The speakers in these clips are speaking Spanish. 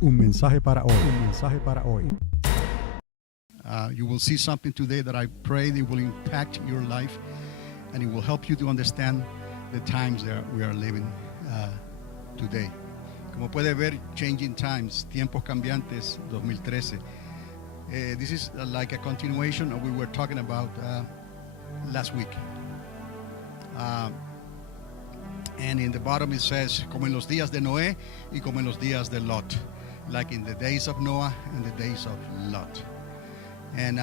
Un mensaje para hoy. Un mensaje para hoy. You will see something today that I pray it will impact your life and it will help you to understand the times that we are living today. Como puede ver, Changing Times, Tiempos Cambiantes 2013. This is like a continuation of what we were talking about last week. And in the bottom it says, como en los días de Noé y como en los días de Lot. Like in the days of Noah and the days of Lot. And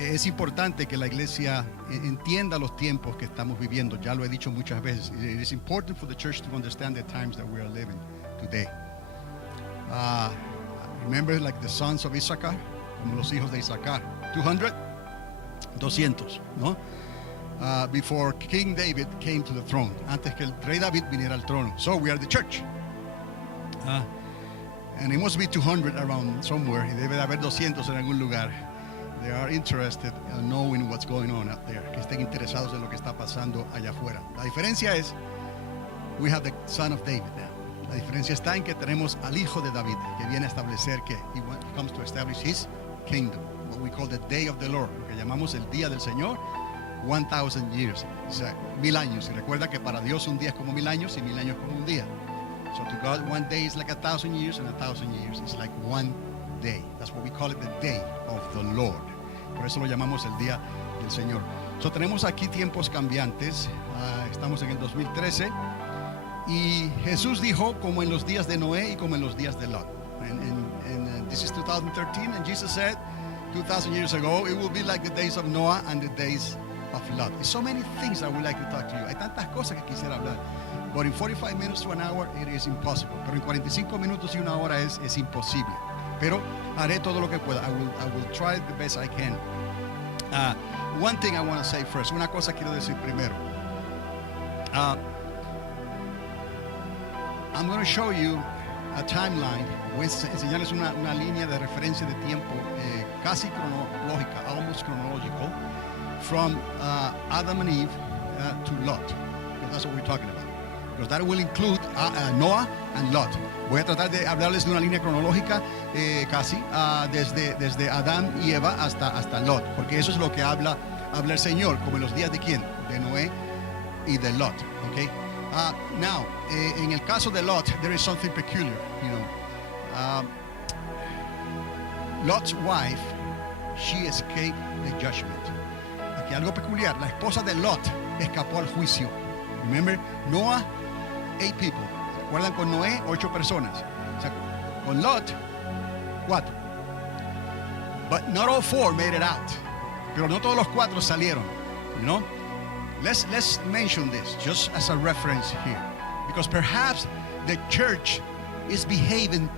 es importante que la iglesia entienda los tiempos que estamos viviendo. Ya lo he dicho muchas veces. It is important for the church to understand the times that we are living today. Remember, like the sons of Issachar, como los hijos de Isaacar. 200, ¿no? Before King David came to the throne. Antes que el rey David viniera al trono. So we are the church. And it must be 200 around somewhere. Y debe de haber 200 en algún lugar. They are interested in knowing what's going on out there. Que estén interesados en lo que está pasando allá afuera. La diferencia es, we have the son of David now. La diferencia está en que tenemos al hijo de David, que viene a establecer que he comes to establish his kingdom. What we call the day of the Lord. Lo que llamamos el día del Señor. 1,000 years. O sea, 1000 años. Y recuerda que para Dios un día es como 1000 años y 1000 años como un día. So to God, one day is like 1,000 years, and 1,000 years is like one day. That's what we call it, the day of the Lord. Por eso lo llamamos el día del Señor. So tenemos aquí tiempos cambiantes. Estamos en el 2013. Y Jesús dijo, como en los días de Noé y como en los días de Lot. And this is 2013, and Jesus said, 2,000 years ago, it will be like the days of Noah and the days of Lot. There's so many things I would like to talk to you. Hay tantas cosas que quisiera hablar. But in 45 minutes to an hour, it is impossible. Pero en 45 minutos y una hora es imposible. Pero haré todo lo que pueda. I will try the best I can. One thing I want to say first. Una cosa quiero decir primero. I'm going to show you a timeline. Voy a enseñarles una línea de referencia de tiempo casi cronológica, almost chronological, from Adam and Eve to Lot. Because that's what we're talking about. Because that will include Noah and Lot. Voy a tratar de hablarles de una línea cronológica casi desde Adán y Eva hasta Lot, porque eso es lo que habla el Señor, como en los días de quién, de Noé y de Lot. Okay. Now, en el caso de Lot, there is something peculiar. You know, Lot's wife, she escaped the judgment. Aquí algo peculiar. La esposa de Lot escapó al juicio. Remember, Noah, 8 people. ¿Se acuerdan con Noé? 8 personas. O sea, con Lot, 4. But not all 4 made it out. Pero no todos los 4 salieron. You know? Let's mention this just as a reference here. Because perhaps the church is behaving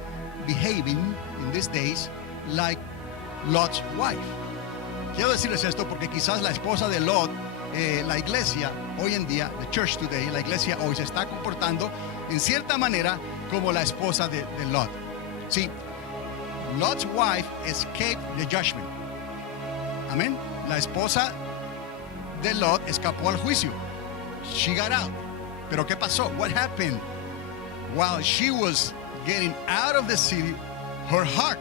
in these days like Lot's wife. Quiero decirles esto porque quizás la esposa de Lot, la iglesia hoy en día, the church today, la iglesia hoy se está comportando en cierta manera como la esposa de Lot. See, Lot's wife escaped the judgment. Amén. La esposa de Lot escapó al juicio. She got out. Pero ¿qué pasó? What happened? While she was getting out of the city, her heart,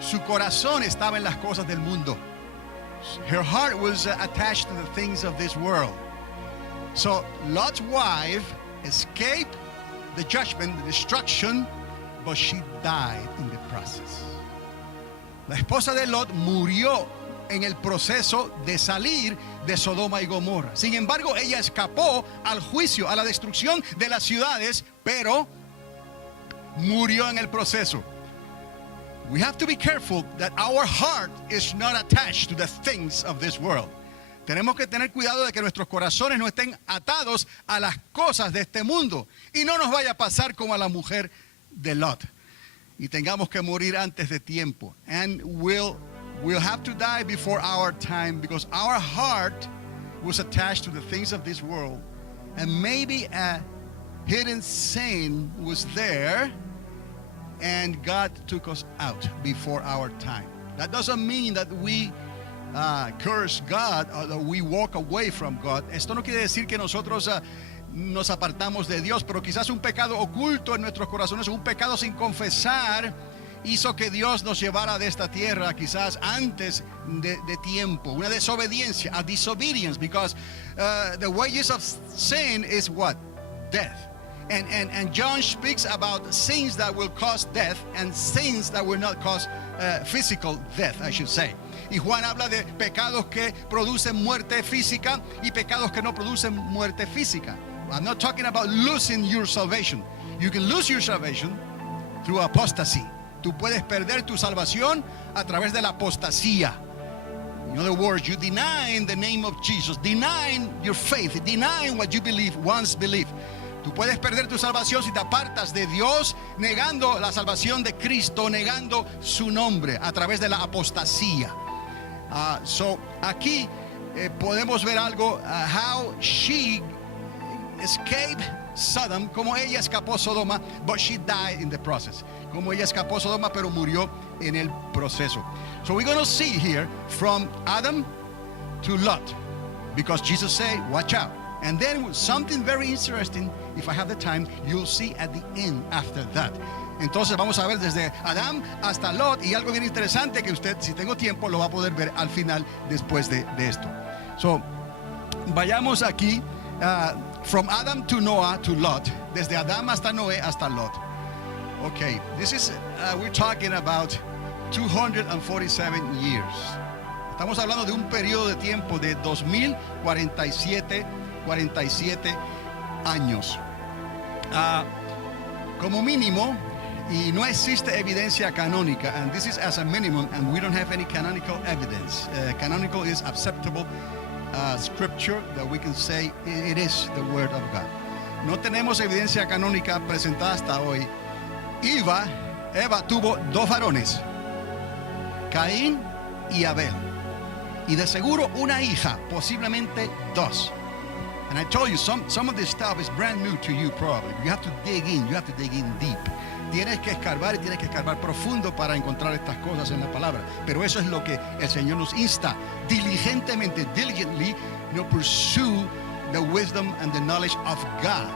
su corazón estaba en las cosas del mundo. Her heart was attached to the things of this world. So Lot's wife escaped the judgment, the destruction, but she died in the process. La esposa de Lot murió en el proceso de salir de Sodoma y Gomorra. Sin embargo, ella escapó al juicio, a la destrucción de las ciudades, pero murió en el proceso. We have to be careful that our heart is not attached to the things of this world. Tenemos que tener cuidado de que nuestros corazones no estén atados a las cosas de este mundo y no nos vaya a pasar como a la mujer de Lot y tengamos que morir antes de tiempo. And we'll have to die before our time because our heart was attached to the things of this world, and maybe a hidden sin was there and God took us out before our time. That doesn't mean that we curse God or that we walk away from God. Esto no quiere decir que nosotros nos apartamos de Dios, pero quizás un pecado oculto en nuestros corazones, un pecado sin confesar, hizo que Dios nos llevara de esta tierra quizás antes de tiempo. Una desobediencia, a disobedience, because the wages of sin is what? Death. And John speaks about sins that will cause death and sins that will not cause physical death, I should say. Y Juan habla de pecados que producen muerte física y pecados que no producen muerte física. I'm not talking about losing your salvation. You can lose your salvation through apostasy. Tú puedes perder tu salvación a través de la apostasía. In other words, you denying the name of Jesus, denying your faith, denying what you believe, once believed. Tú puedes perder tu salvación si te apartas de Dios, negando la salvación de Cristo, negando su nombre a través de la apostasía. So aquí podemos ver algo, how she escaped Sodom, como ella escapó Sodoma, but she died in the process. Como ella escapó Sodoma, pero murió en el proceso. So we're going to see here from Adam to Lot, because Jesus said, watch out. And then something very interesting, if I have the time, you'll see at the end after that. Entonces vamos a ver desde Adán hasta Lot, y algo bien interesante que usted, si tengo tiempo, lo va a poder ver al final después de esto. So, vayamos aquí, from Adam to Noah to Lot, desde Adán hasta Noé hasta Lot. Okay, this is, we're talking about 247 years. Estamos hablando de un periodo de tiempo de 2047 años. Como mínimo, y no existe evidencia canónica, and this is as a minimum, and we don't have any canonical evidence. Canonical is acceptable scripture that we can say it is the word of God. No tenemos evidencia canónica presentada hasta hoy. Eva tuvo dos varones, Caín y Abel, y de seguro una hija, posiblemente dos. And I told you, some of this stuff is brand new to you probably. You have to dig in deep. Tienes que escarbar y tienes que escarbar profundo para encontrar estas cosas en la palabra. Pero eso es lo que el Señor nos insta diligentemente, diligently, pursue the wisdom and the knowledge of God,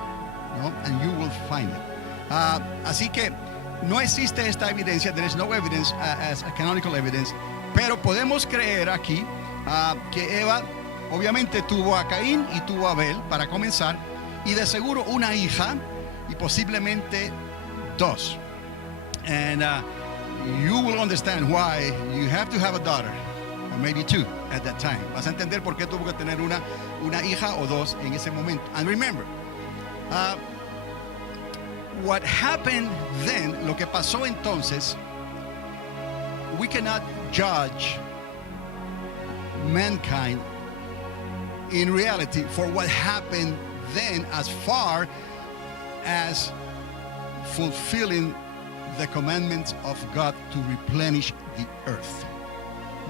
and you will find it. Así que no existe esta evidencia. There is no evidence as a canonical evidence, pero podemos creer aquí que Eva obviamente tuvo a Caín y tuvo a Abel para comenzar, y de seguro una hija y posiblemente dos. And you will understand why you have to have a daughter, or maybe two at that time. Vas a entender por qué tuvo que tener una hija o dos en ese momento. And remember, what happened then, lo que pasó entonces, we cannot judge mankind in reality for what happened then as far as fulfilling the commandments of God to replenish the earth.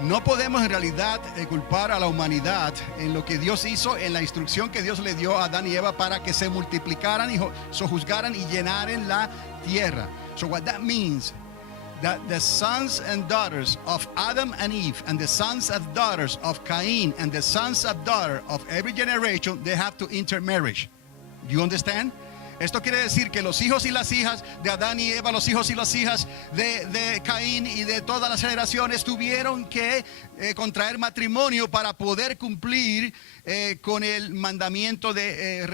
No podemos en realidad culpar a la humanidad en lo que Dios hizo, en la instrucción que Dios le dio a Adán y Eva para que se multiplicaran y sojuzgaran y llenaran la tierra. So what that means, that the sons and daughters of Adam and Eve, and the sons and daughters of Cain, and the sons and daughters of every generation, they have to intermarry. Do you understand? Esto quiere decir que los hijos y las hijas de Adán y Eva, los hijos y las hijas de Caín y de todas las generaciones tuvieron que contraer matrimonio para poder cumplir con el mandamiento de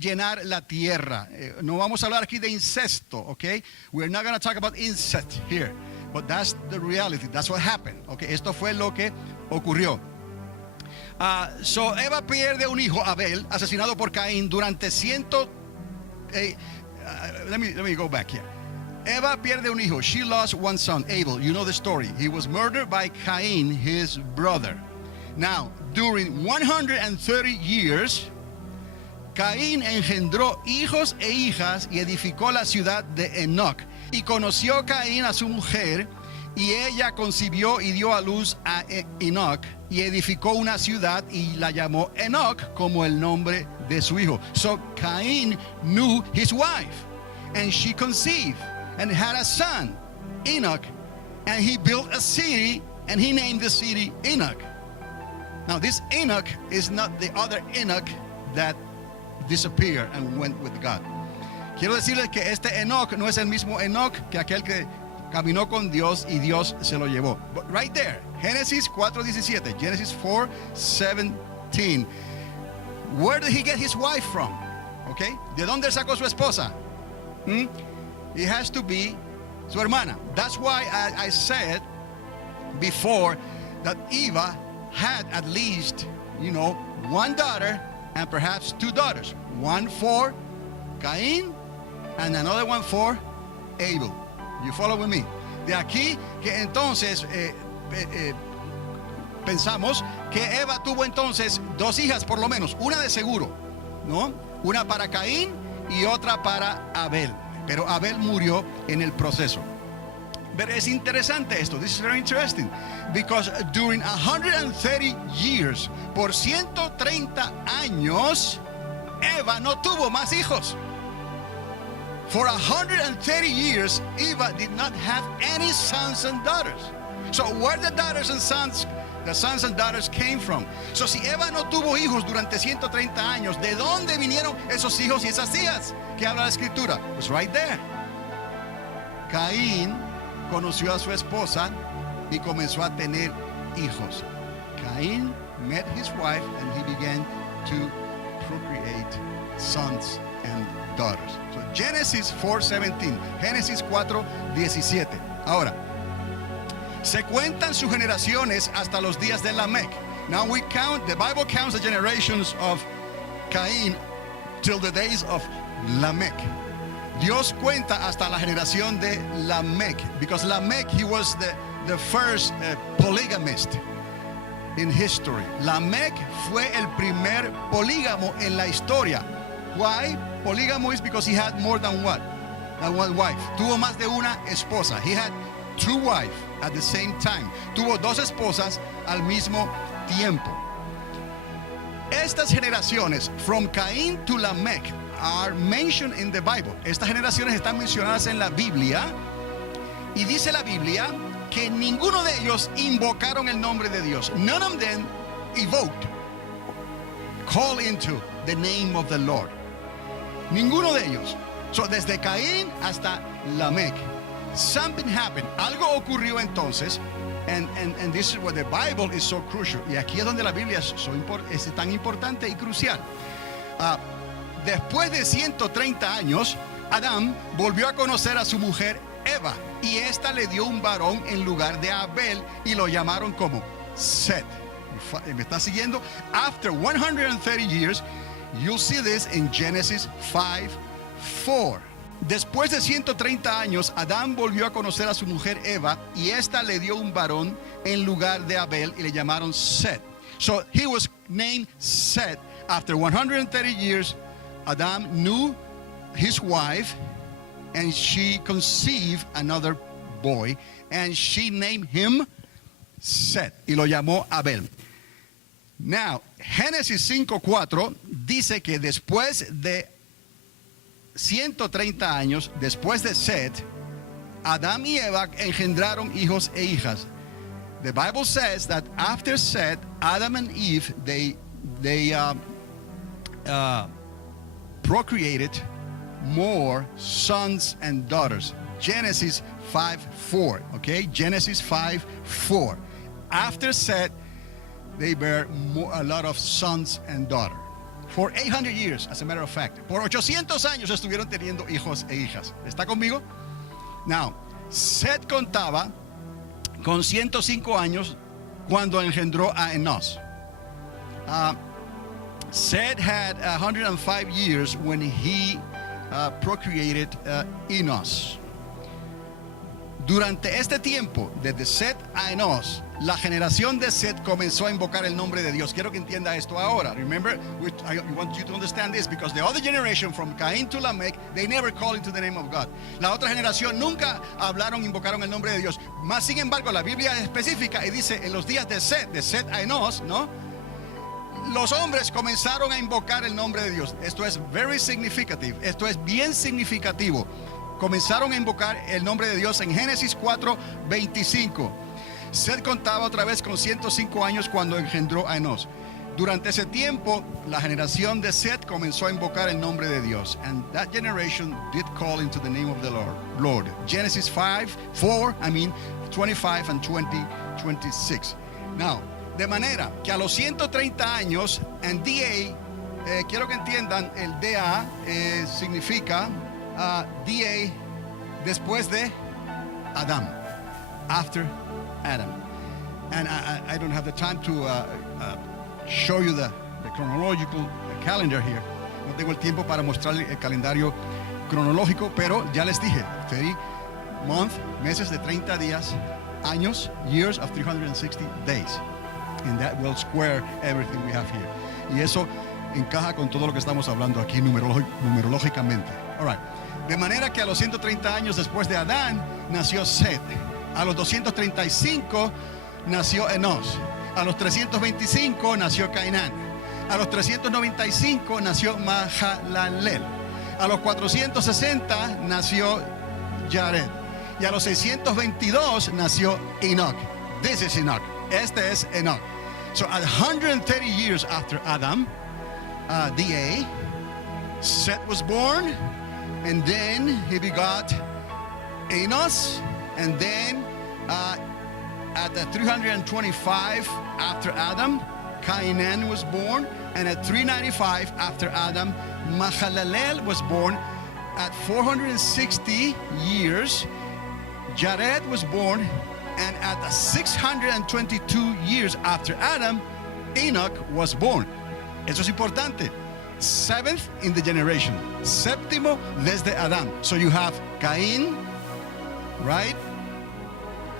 llenar la tierra. No vamos a hablar aquí de incesto, ¿ok? We're not going to talk about incest here, but that's the reality. That's what happened, ¿ok? Esto fue lo que ocurrió. So Eva pierde un hijo, Abel, asesinado por Caín durante let me go back here. Eva pierde un hijo. She lost one son, Abel. You know the story. He was murdered by Cain, his brother. Now, during 130 years, Caín engendró hijos e hijas y edificó la ciudad de Enoch. Y conoció Caín a su mujer, y ella concibió y dio a luz a Enoch, y edificó una ciudad y la llamó Enoch como el nombre de su hijo. So Cain knew his wife, and she conceived and had a son, Enoch, and he built a city, and he named the city Enoch. Now this Enoch is not the other Enoch that disappeared and went with God. Quiero decirles que este Enoch no es el mismo Enoch que aquel que caminó con Dios y Dios se lo llevó. But right there, Génesis 4:17, Genesis 4:17. Where did he get his wife from? Okay, ¿de dónde sacó su esposa? It has to be su hermana. That's why I said before that Eva had at least, one daughter and perhaps two daughters. One for Caín and another one for Abel. You follow with me? De aquí que entonces pensamos que Eva tuvo entonces dos hijas por lo menos, una de seguro, ¿no? Una para Caín y otra para Abel. Pero Abel murió en el proceso. Pero es interesante esto. This is very interesting. Because during 130 years, por 130 años, Eva no tuvo más hijos. For 130 years, Eva did not have any sons and daughters. So where the daughters and sons, the sons and daughters came from? So si Eva no tuvo hijos durante 130 años, ¿de dónde vinieron esos hijos y esas hijas que habla la escritura? Pues right there. Caín conoció a su esposa y comenzó a tener hijos. Caín met his wife and he began to procreate sons and daughters. So Genesis 4:17, Génesis 4:17. Ahora, se cuentan sus generaciones hasta los días de Lamec. Now we count, the Bible counts the generations of Caín till the days of Lamec. Dios cuenta hasta la generación de Lamec, because Lamec, he was the first polygamist in history. Lamec fue el primer polígamo en la historia. Why? Polígamo is because he had more than what? Than one wife. Tuvo más de una esposa. He had two wives at the same time. Tuvo dos esposas al mismo tiempo. Estas generaciones, from Caín to Lamec, are mentioned in the Bible. Estas generaciones están mencionadas en la Biblia. Y dice la Biblia que ninguno de ellos invocaron el nombre de Dios. None of them evoked, call into the name of the Lord. Ninguno de ellos. So desde Caín hasta Lamec, something happened. Algo ocurrió entonces. And this is where the Bible is so crucial. Y aquí es donde la Biblia es tan importante y crucial. Después de 130 años, Adán volvió a conocer a su mujer Eva, y esta le dio un varón en lugar de Abel, y lo llamaron como Set. ¿Me está siguiendo? After 130 years, you'll see this in Genesis 5:4. Después de 130 años, Adán volvió a conocer a su mujer Eva, y esta le dio un varón en lugar de Abel, y le llamaron Set. So he was named Set. After 130 years, Adam knew his wife, and she conceived another boy, and she named him Set, y lo llamó Abel. Now, Génesis 5:4 dice que después de 130 años, después de Set, Adán y Eva engendraron hijos e hijas. The Bible says that after Set, Adam and Eve, they procreated more sons and daughters. Genesis 5:4. Okay, Genesis 5:4. After Set, they bear a lot of sons and daughters. For 800 years, as a matter of fact. Por 800 años estuvieron teniendo hijos e hijas. ¿Está conmigo? Now, Set contaba con 105 años cuando engendró a Enos. Set had 105 years when he procreated Enos. Durante este tiempo, desde Set a Enos, la generación de Set comenzó a invocar el nombre de Dios. Quiero que entienda esto ahora. Remember, I want you to understand this, because the other generation, from Cain to Lamech, they never called into the name of God. La otra generación nunca invocaron el nombre de Dios. Más sin embargo, la Biblia es específica y dice, en los días de Set a Enos, ¿no? Los hombres comenzaron a invocar el nombre de Dios. Esto es very significativo. Esto es bien significativo. Comenzaron a invocar el nombre de Dios en Génesis 4:25. Set contaba otra vez con 105 años cuando engendró a Enos. Durante ese tiempo, la generación de Seth comenzó a invocar el nombre de Dios. And that generation did call into the name of the Lord. Genesis 25 and 26. Now, de manera que a los 130 años, and DA, quiero que entiendan, el DA significa DA después de Adam, after Adam. And I don't have the time to show you the chronological calendar here. No tengo el tiempo para mostrar el calendario cronológico, pero ya les dije, 30 month, meses de 30 días, años, years of 360 days. And that will square everything we have here. Y eso encaja con todo lo que estamos hablando aquí numerológicamente. All right. De manera que a los 130 años después de Adán nació Seth. A los 235 nació Enos. A los 325 nació Cainán. A los 395 nació Mahalalel. A los 460 nació Jared. Y a los 622 nació Enoch. This is Enoch. Este es Enoch. So at 130 years after Adam, DA, Seth was born, and then he begot Enos, and then at the 325 after Adam, Cainan was born, and at 395 after Adam, Mahalalel was born. At 460 years, Jared was born, and at the 622 years after Adam, Enoch was born. Eso es importante. Seventh in the generation. Séptimo desde Adán. So you have Cain, right?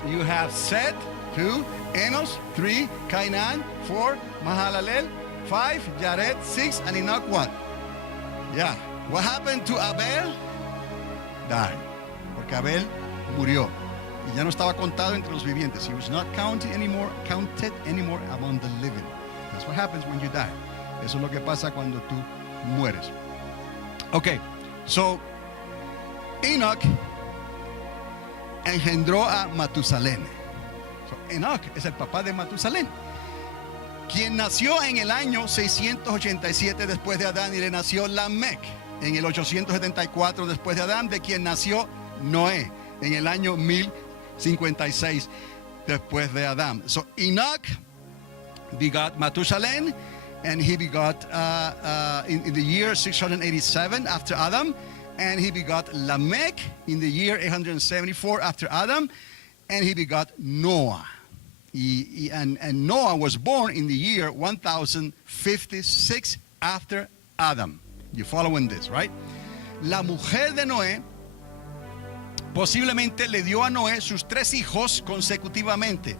You have Seth, 2, Enos, 3, Cainan, 4, Mahalalel, 5, Jared, 6, and Enoch, what? Yeah. What happened to Abel? Died. Porque Abel murió. Y ya no estaba contado entre los vivientes. He was not counted anymore among the living. That's what happens when you die. Eso es lo que pasa cuando tú mueres. Okay. So, Enoch engendró a Matusalén. So, Enoch es el papá de Matusalén, quien nació en el año 687 después de Adán, y le nació Lamec en el 874 después de Adán, de quien nació Noé en el año 1056 después de Adán. So Enoch begot Matusalén, and he begot in the year 687 after Adam, and he begot Lamech in the year 874 after Adam, and he begot Noah. And Noah was born in the year 1056 after Adam. You following this, right? La mujer de Noé posiblemente le dio a Noé sus 3 hijos consecutivamente.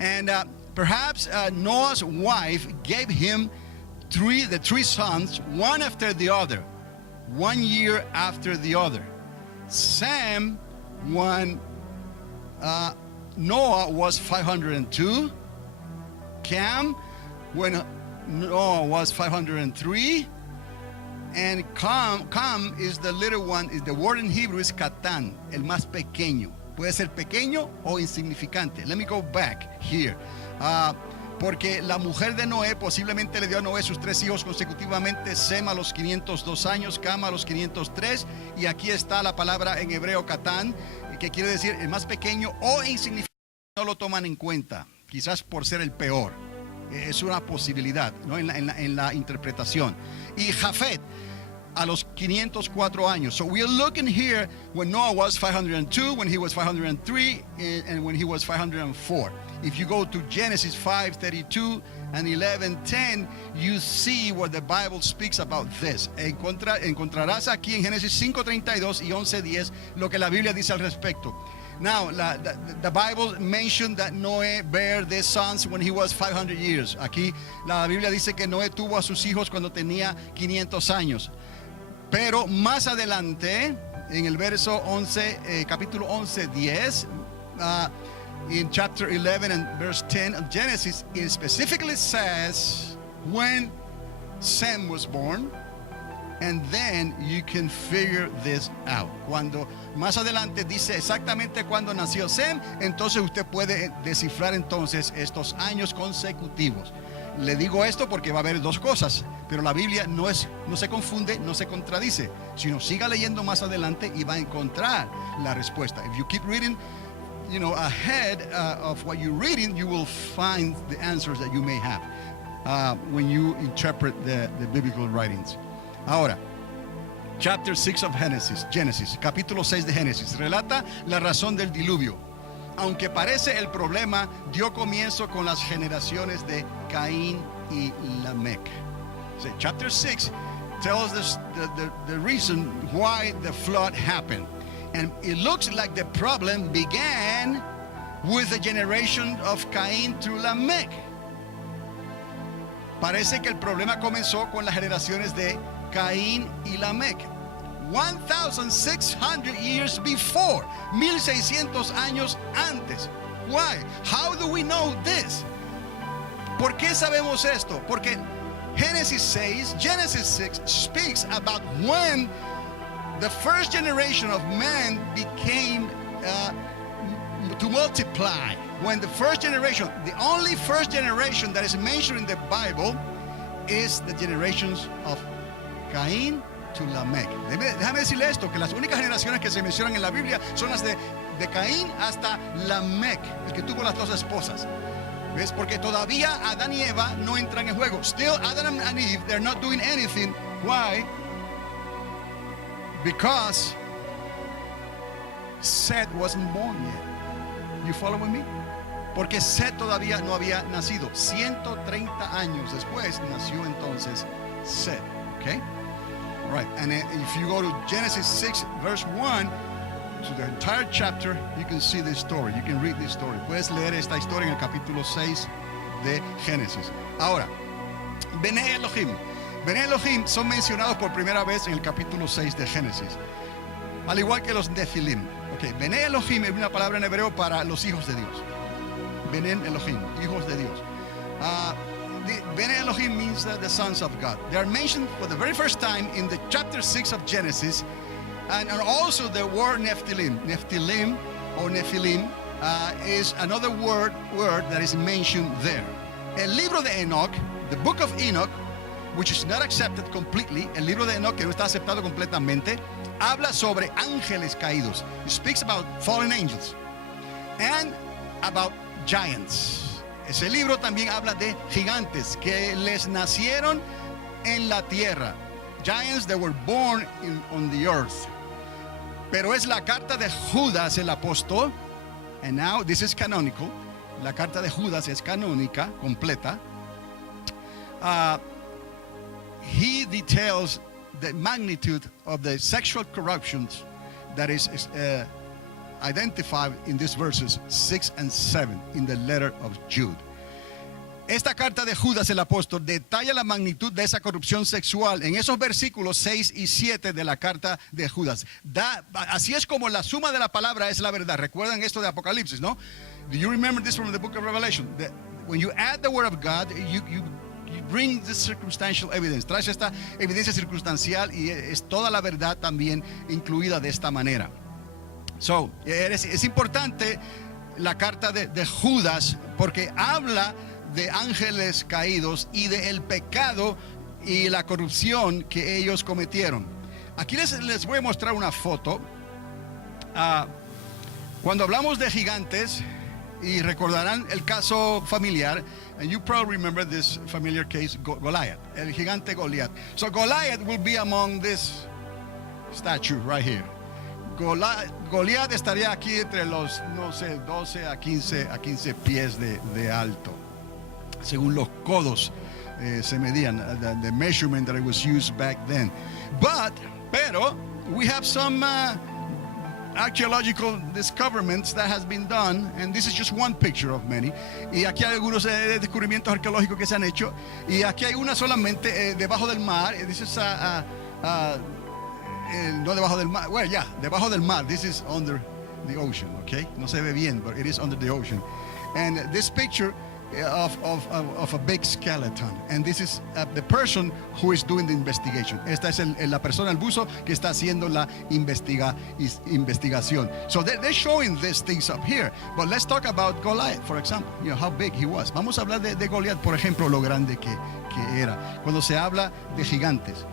And perhaps Noah's wife gave him the three sons, one after the other, 1 year after the other. Sam, when Noah was 502. Cam, when Noah was 503. And Cam is the little one. The word in Hebrew is Katan, el más pequeño. Puede ser pequeño o insignificante. Let me go back here. Porque la mujer de Noé posiblemente le dio a Noé sus 3 hijos consecutivamente. Sem a los 502 años, Cam a los 503. Y aquí está la palabra en hebreo Katán, que quiere decir el más pequeño o insignificante. No lo toman en cuenta, quizás por ser el peor. Es una posibilidad, ¿no? en la interpretación. Y Jafet a los 504 años. So we are looking here when Noah was 502, when he was 503, and when he was 504. If you go to Genesis 5:32 and 11:10, you see what the Bible speaks about this. Encontrarás aquí en Génesis 5:32 y 11:10 lo que la Biblia dice al respecto. Now, the Bible mentioned that Noé bare these sons when he was 500 years. Aquí la Biblia dice que Noé tuvo a sus hijos cuando tenía 500 años. Pero más adelante, en el verso 11, capítulo 11:10, in chapter 11 and verse 10 of Genesis, it specifically says when Sem was born, and then you can figure this out. Cuando más adelante dice exactamente cuando nació Sem, entonces usted puede descifrar entonces estos años consecutivos. Le digo esto porque va a haber dos cosas, pero la Biblia no se confunde, no se contradice, sino siga leyendo más adelante y va a encontrar la respuesta. If you keep reading, ahead of what you're reading, you will find the answers that you may have when you interpret the biblical writings. Ahora, chapter 6 of Génesis, capítulo 6 de Génesis, relata la razón del diluvio. Aunque parece el problema dio comienzo con las generaciones de Caín y Lamec. So, chapter 6 tells us the reason why the flood happened. And it looks like the problem began with the generation of Caín through Lamec. Parece que el problema comenzó con las generaciones de Caín y Lamec. 1,600 years before, 1,600 años antes. Why? How do we know this? ¿Por qué sabemos esto? Porque Genesis 6 speaks about when the first generation of man became to multiply. When the first generation, the only first generation that is mentioned in the Bible is the generations of Caín to Lamec. Déjame decirle esto, que las únicas generaciones que se mencionan en la Biblia son las de Caín hasta Lamec, el que tuvo las dos esposas. ¿Ves? Porque todavía Adán y Eva no entran en juego. Still, Adam and Eve, they're not doing anything. Why? Because Seth wasn't born yet. You following me? Porque Seth todavía no había nacido. 130 años después nació entonces Seth. Okay? All right. And if you go to Genesis 6 verse 1 to the entire chapter, you can see this story. You can read this story. Puedes leer esta historia en el capítulo 6 de Génesis. Ahora, Bene Elohim. Bene Elohim son mencionados por primera vez en el capítulo 6 de Génesis, al igual que los Nefilim. Okay. Bene Elohim es una palabra en hebreo para los hijos de Dios. Bene Elohim, hijos de Dios. Bene Elohim means the sons of God. They are mentioned for the very first time in the chapter 6 of Genesis, and also the word Nephilim. Nephilim or Nephilim is another word that is mentioned there. El libro de Enoch, the book of Enoch, which is not accepted completely, el libro de Enoch que no está aceptado completamente, habla sobre ángeles caídos. It speaks about fallen angels and about giants. Ese libro también habla de gigantes que les nacieron en la tierra. Giants that were born on the earth. Pero es la carta de Judas el apóstol, and now this is canonical. La carta de Judas es canónica, completa. He details the magnitude of the sexual corruptions that is identified in these verses 6 and 7 in the letter of Jude. Esta carta de Judas el apóstol detalla la magnitud de esa corrupción sexual en esos versículos 6 y 7 de la carta de Judas. Así es como la suma de la palabra es la verdad. ¿Recuerdan esto de Apocalipsis, no? Do you remember this from the book of Revelation? That when you add the word of God, you bring this circumstantial evidence. Traes esta evidencia circunstancial y es toda la verdad también incluida de esta manera. So, es importante la carta de Judas porque habla de ángeles caídos y del pecado y la corrupción que ellos cometieron. Aquí les voy a mostrar una foto. Cuando hablamos de gigantes, y recordarán el caso familiar, and you probably remember this familiar case, Goliath, el gigante Goliath. So Goliath will be among this statue right here. Goliath estaría aquí entre los, 12 a 15 pies de alto. Según los codos se medían, the measurement that it was used back then. Pero, we have some archaeological discoveries that has been done, and this is just one picture of many. Y aquí hay algunos descubrimientos arqueológicos que se han hecho, y aquí hay una solamente debajo del mar. This is no debajo del mar, well, yeah, debajo del mar. This is under the ocean, okay? No se ve bien, but it is under the ocean. And this picture of a big skeleton. And this is the person who is doing the investigation. Esta es la persona, el buzo, que está haciendo la investigación. So they're showing these things up here. But let's talk about Goliath, for example. You know, how big he was. Vamos a hablar de Goliath, por ejemplo, lo grande que era. Cuando se habla de gigantes.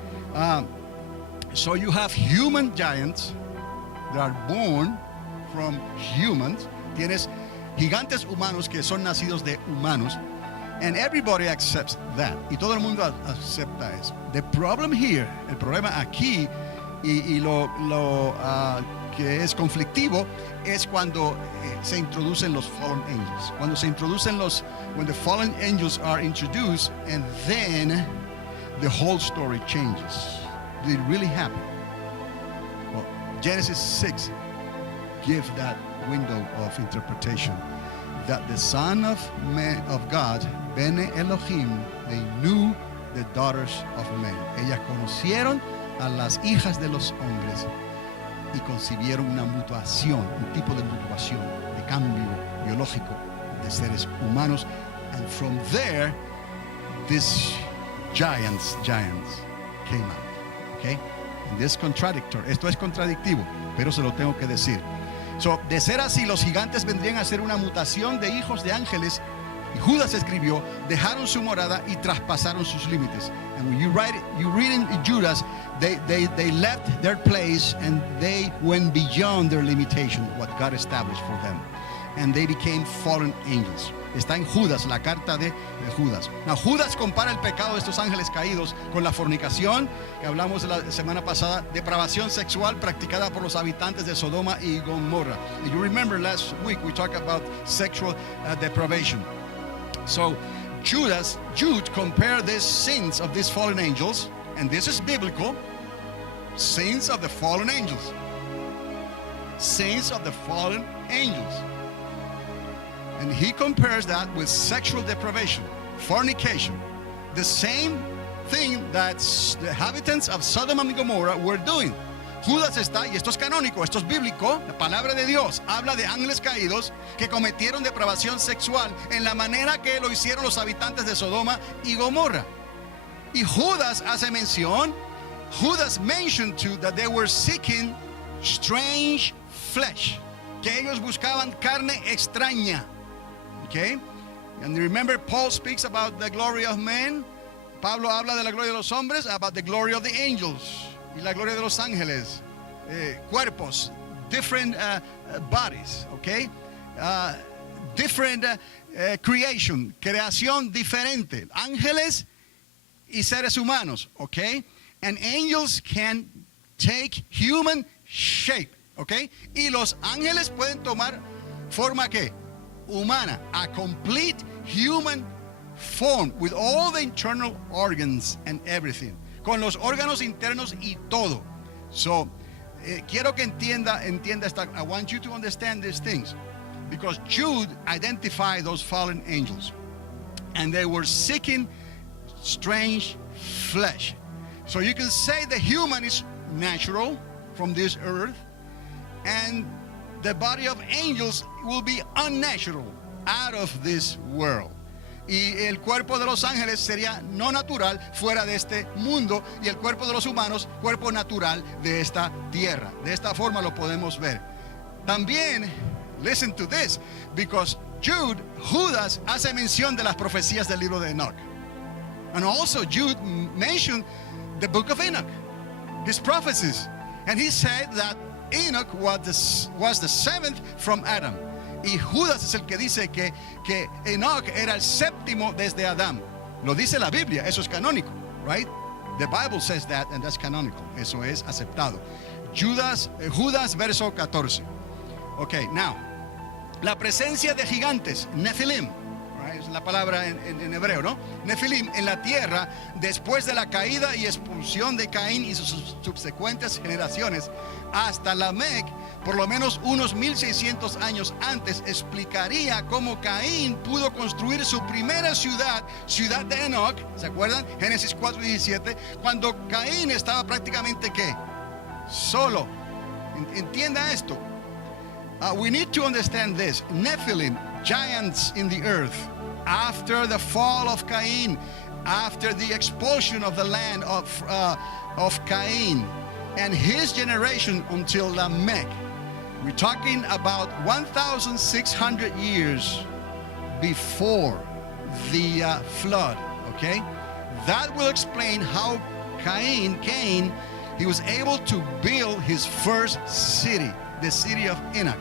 So you have human giants that are born from humans. Tienes gigantes humanos que son nacidos de humanos, and everybody accepts that, y todo el mundo acepta eso. The problem here, el problema aquí, y lo que es conflictivo, es cuando se introducen los fallen angels. Cuando se introducen when the fallen angels are introduced, and then the whole story changes. Did it really happen? Well, Genesis 6 gives that window of interpretation, that the Son of God, Bene Elohim, they knew the daughters of men. Ellas conocieron a las hijas de los hombres y concibieron una mutuación, un tipo de mutuación, de cambio biológico de seres humanos. And from there, these giants came out. Okay? And this contradictory. Esto es contradictivo, pero se lo tengo que decir. So, de ser así, los gigantes vendrían a ser una mutación de hijos de ángeles. Y Judas escribió, dejaron su morada y traspasaron sus límites. And when you read in Judas, they left their place and they went beyond their limitation, what God established for them. And they became fallen angels. Está en Judas, la carta de Judas. Now, Judas compara el pecado de estos ángeles caídos con la fornicación, que hablamos la semana pasada, depravación sexual practicada por los habitantes de Sodoma y Gomorra. And you remember last week we talked about sexual depravation. So Jude compared these sins of these fallen angels, and this is biblical, sins of the fallen angels. Sins of the fallen angels. And he compares that with sexual depravation, fornication, the same thing that the inhabitants of Sodom and Gomorrah were doing. Judas está, y esto es canónico, esto es bíblico, la palabra de Dios habla de ángeles caídos que cometieron depravación sexual en la manera que lo hicieron los habitantes de Sodoma y Gomorra. Y Judas hace mención, Judas mentioned too that they were seeking strange flesh, que ellos buscaban carne extraña. Okay? And remember, Paul speaks about the glory of men. Pablo habla de la gloria de los hombres, about the glory of the angels. Y la gloria de los ángeles. Cuerpos, different bodies, okay? Different creation, creación diferente. Ángeles y seres humanos, okay? And angels can take human shape, okay? Y los ángeles pueden tomar forma ¿qué? Humana, a complete human form with all the internal organs and everything, con los órganos internos y todo. So, quiero que entienda esta. I want you to understand these things, because Jude identified those fallen angels, and they were seeking strange flesh. So you can say the human is natural from this earth, and the body of angels will be unnatural, out of this world. Y el cuerpo de los ángeles sería no natural, fuera de este mundo, y el cuerpo de los humanos, cuerpo natural de esta tierra. De esta forma lo podemos ver. También, listen to this, because Judas hace mención de las profecías del libro de Enoch. And also Jude mentioned the book of Enoch, his prophecies. And he said that Enoch was the seventh from Adam. Y Judas es el que dice que Enoch era el séptimo desde Adán. Lo dice la Biblia, eso es canónico, right? The Bible says that, and that's canonical. Eso es aceptado. Judas verso 14. Okay, now, la presencia de gigantes, Nephilim, right? Es la palabra en hebreo, ¿no? Nephilim en la tierra, después de la caída y expulsión de Caín y sus subsecuentes generaciones, hasta Lamec, por lo menos unos 1600 años antes, explicaría cómo Caín pudo construir su primera ciudad de Enoch. ¿Se acuerdan? Génesis 4:17, cuando Caín estaba prácticamente ¿qué? Solo. Entienda esto. We need to understand this. Nephilim, giants in the earth, after the fall of Cain, after the expulsion of the land of Cain and his generation until Lamech. We're talking about 1,600 years before the flood, okay? That will explain how Cain, he was able to build his first city, the city of Enoch.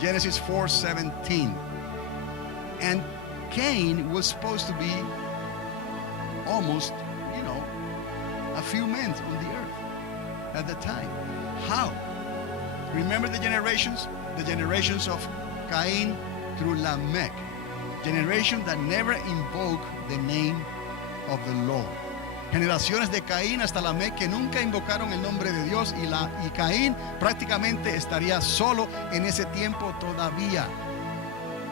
Genesis 4:17. And Cain was supposed to be almost, a few men on the earth at the time. How? Remember the generations? The generations of Cain through Lamech. Generation that never invoked the name of the Lord. Generaciones de Caín hasta Lamech que nunca invocaron el nombre de Dios y Caín prácticamente estaría solo en ese tiempo todavía.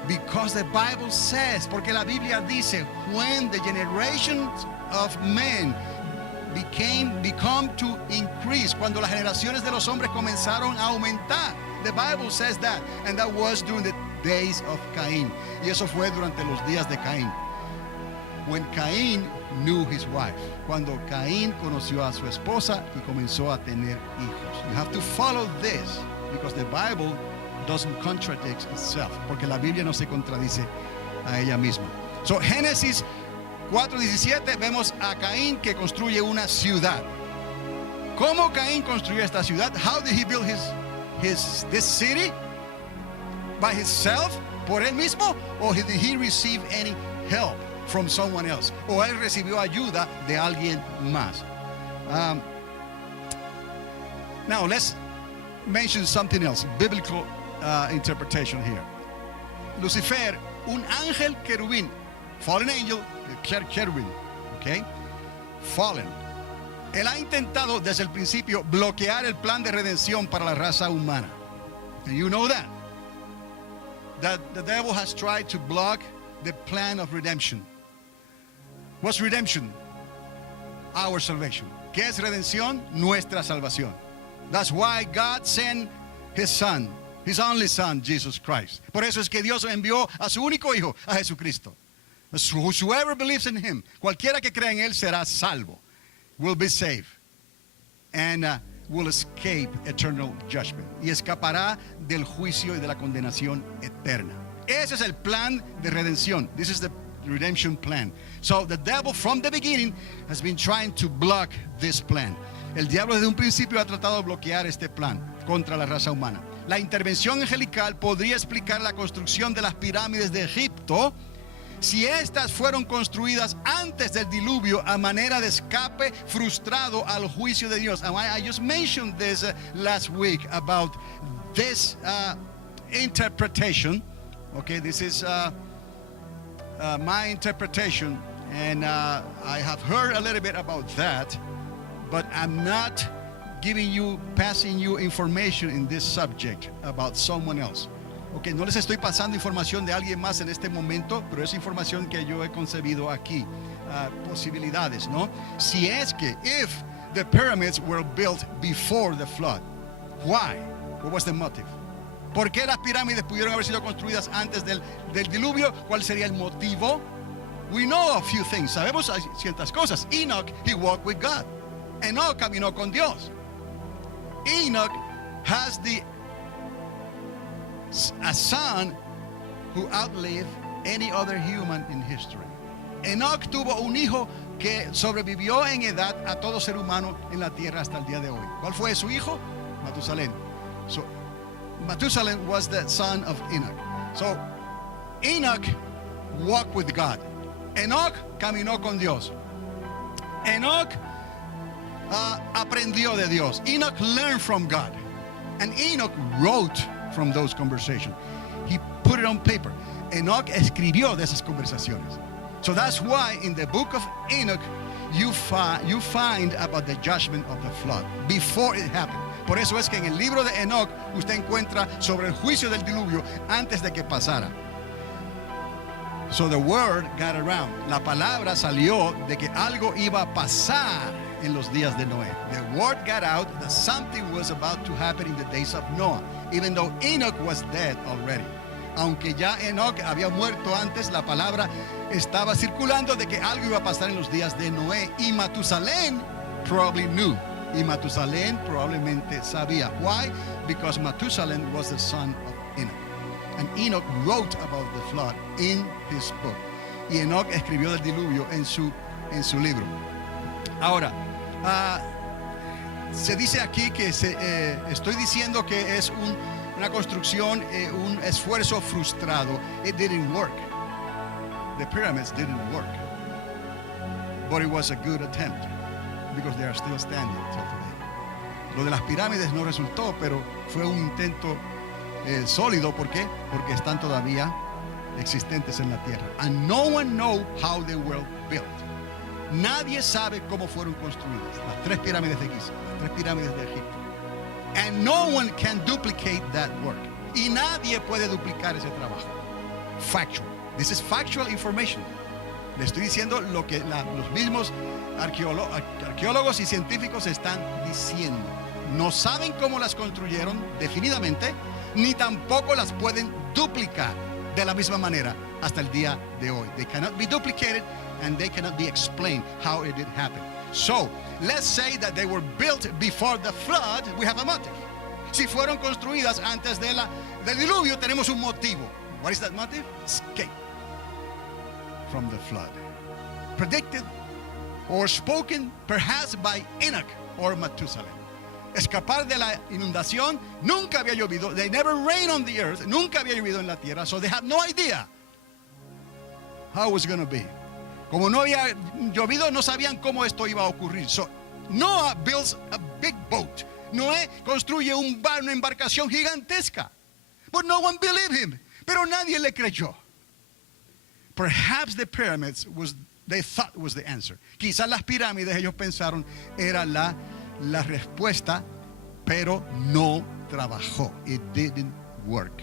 Because the Bible says, porque la Biblia dice, when the generations of men become to increase, cuando las generaciones de los hombres comenzaron a aumentar. The Bible says that, and that was during the days of Cain. Y eso fue durante los días de Caín. When Cain knew his wife, cuando Caín conoció a su esposa y comenzó a tener hijos. You have to follow this because the Bible doesn't contradict itself, porque la Biblia no se contradice a ella misma. So Génesis 4:17 vemos a Caín que construye una ciudad. ¿Cómo Caín construyó esta ciudad? How did he build this city? By himself, por él mismo, or did he receive any help from someone else? O él recibió ayuda de alguien más. Now let's mention something else, biblical interpretation here. Lucifer, un ángel querubín, fallen angel, cherubim, okay? Fallen. Él ha intentado desde el principio bloquear el plan de redención para la raza humana. And you know that the devil has tried to block the plan of redemption. What's redemption? Our salvation. ¿Qué es redención? Nuestra salvación. That's why God sent his son, his only son, Jesus Christ. Por eso es que Dios envió a su único hijo, a Jesucristo. Whosoever believes in him, cualquiera que crea en él será salvo, will be saved, and will escape eternal judgment. Y escapará del juicio y de la condenación eterna. Ese es el plan de redención. This is the redemption plan. So the devil from the beginning has been trying to block this plan. El diablo desde un principio ha tratado de bloquear este plan contra la raza humana. La intervención angelical podría explicar la construcción de las pirámides de Egipto si estas fueron construidas antes del diluvio a manera de escape frustrado al juicio de Dios. I just mentioned this last week about this interpretation. Okay, this is my interpretation, and I have heard a little bit about that, but I'm not passing you information in this subject about someone else. Okay, no les estoy pasando información de alguien más en este momento, pero es información que yo he concebido aquí. Posibilidades, ¿no? Si es que, if the pyramids were built before the flood, why? What was the motive? ¿Por qué las pirámides pudieron haber sido construidas antes del diluvio? ¿Cuál sería el motivo? We know a few things. Sabemos ciertas cosas. Enoch, he walked with God. Enoch caminó con Dios. Enoch has a son who outlived any other human in history. Enoch tuvo un hijo que sobrevivió en edad a todo ser humano en la tierra hasta el día de hoy. ¿Cuál fue su hijo? Matusalén. So Methuselah was the son of Enoch. So Enoch walked with God. Enoch caminó con Dios. Enoch aprendió de Dios. Enoch learned from God. And Enoch wrote from those conversations. He put it on paper. Enoch escribió de esas conversaciones. So that's why in the book of Enoch you find about the judgment of the flood before it happened. Por eso es que en el libro de Enoch usted encuentra sobre el juicio del diluvio antes de que pasara. So the word got around. La palabra salió de que algo iba a pasar en los días de Noé. The word got out that something was about to happen in the days of Noah, even though Enoch was dead already. Aunque ya Enoch había muerto antes, la palabra estaba circulando de que algo iba a pasar en los días de Noé. Y Matusalén probably knew. Y Matusalén probablemente sabía. Why? Because Matusalén was the son of Enoch. And Enoch wrote about the flood in his book. Y Enoch escribió del diluvio en su libro. Ahora, se dice aquí que estoy diciendo que es una construcción, un esfuerzo frustrado. It didn't work. The pyramids didn't work. But it was a good attempt because they are still standing till today. Lo de las pirámides no resultó, pero fue un intento sólido. ¿Por qué? Porque están todavía existentes en la tierra. And no one knows how they were built. Nadie sabe cómo fueron construidas las 3 pirámides de Giza, las 3 pirámides de Egipto. And no one can duplicate that work. Y nadie puede duplicar ese trabajo. Factual. This is factual information. Le estoy diciendo lo que los mismos arqueólogos y científicos están diciendo. No saben cómo las construyeron definidamente, ni tampoco las pueden duplicar de la misma manera hasta el día de hoy. They cannot be duplicated and they cannot be explained how it did happen. So, let's say that they were built before the flood, we have a motive. Si fueron construidas antes del diluvio, tenemos un motivo. What is that motive? Escape from the flood. Predicted or spoken perhaps by Enoch or Methuselah. Escapar de la inundación. Nunca había llovido. They never rained on the earth. Nunca había llovido en la tierra. So they had no idea how it was going to be. Como no había llovido, no sabían cómo esto iba a ocurrir. So Noah builds a big boat. Noé construye una embarcación gigantesca. But no one believed him. Pero nadie le creyó. Perhaps the pyramids they thought was the answer. Quizás las pirámides ellos pensaron era la respuesta, pero no trabajó. It didn't work.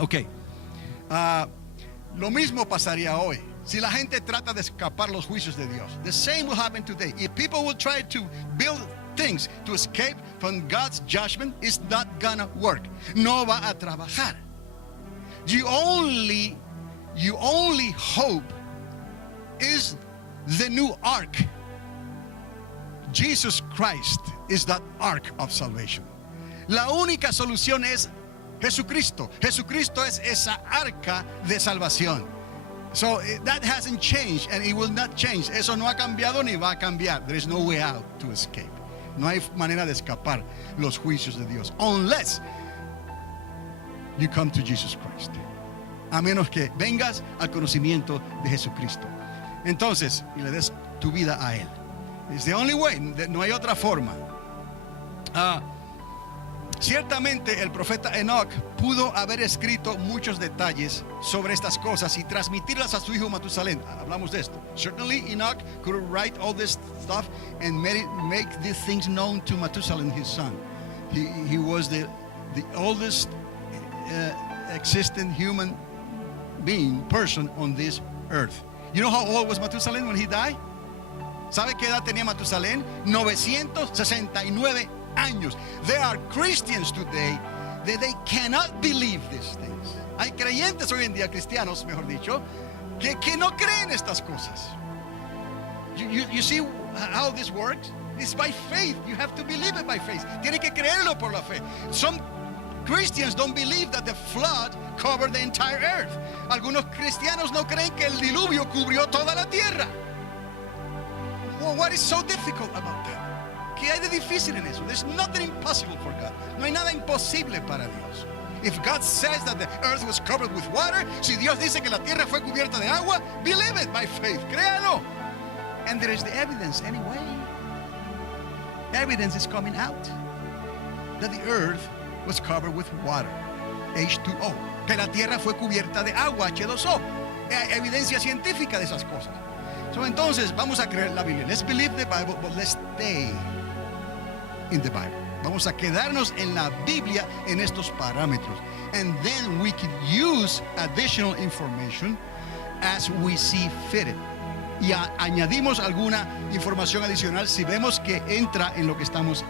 Ok. Lo mismo pasaría hoy. Si la gente trata de escapar los juicios de Dios. The same will happen today. If people will try to build things to escape from God's judgment, it's not gonna work. No va a trabajar. You only hope is the new ark. Jesus Christ is that ark of salvation. La única solución es Jesucristo. Jesucristo es esa arca de salvación. So that hasn't changed and it will not change. Eso no ha cambiado ni va a cambiar. There is no way out to escape. No hay manera de escapar los juicios de Dios. Unless you come to Jesus Christ. A menos que vengas al conocimiento de Jesucristo. Entonces, y le des tu vida a Él. It's the only way. No hay otra forma. Ciertamente el profeta Enoch pudo haber escrito muchos detalles sobre estas cosas y transmitirlas a su hijo Matusalén. Hablamos de esto. Certainly Enoch could write all this stuff and make these things known to Matusalén, his son. He was the oldest existing human person on this earth. You know how old was Matusalén when he died? ¿Sabe qué edad tenía Matusalén? 969 años. There are Christians today that they cannot believe these things. Hay creyentes hoy en día, cristianos, mejor dicho, que no creen estas cosas. You see how this works? It's by faith. You have to believe it by faith. Tiene que creerlo por la fe. Some Christians don't believe that the flood covered the entire earth. Algunos cristianos no creen que el diluvio cubrió toda la tierra. Well, what is so difficult about that? ¿Qué hay de difícil en eso? There's nothing impossible for God. No hay nada imposible para Dios. If God says that the earth was covered with water, si Dios dice que la tierra fue cubierta de agua, believe it by faith. Créalo. And there is the evidence anyway. Evidence is coming out that the earth was covered with water, H2O. Que la tierra fue cubierta de agua, H2O. Evidencia científica de esas cosas. So, entonces, vamos a creer la Biblia. Let's believe the Bible, but let's stay in the Bible. Vamos a quedarnos en la Biblia en estos parámetros. And then we can use additional information as we see fit. Y añadimos alguna información adicional si vemos que entra en lo que estamos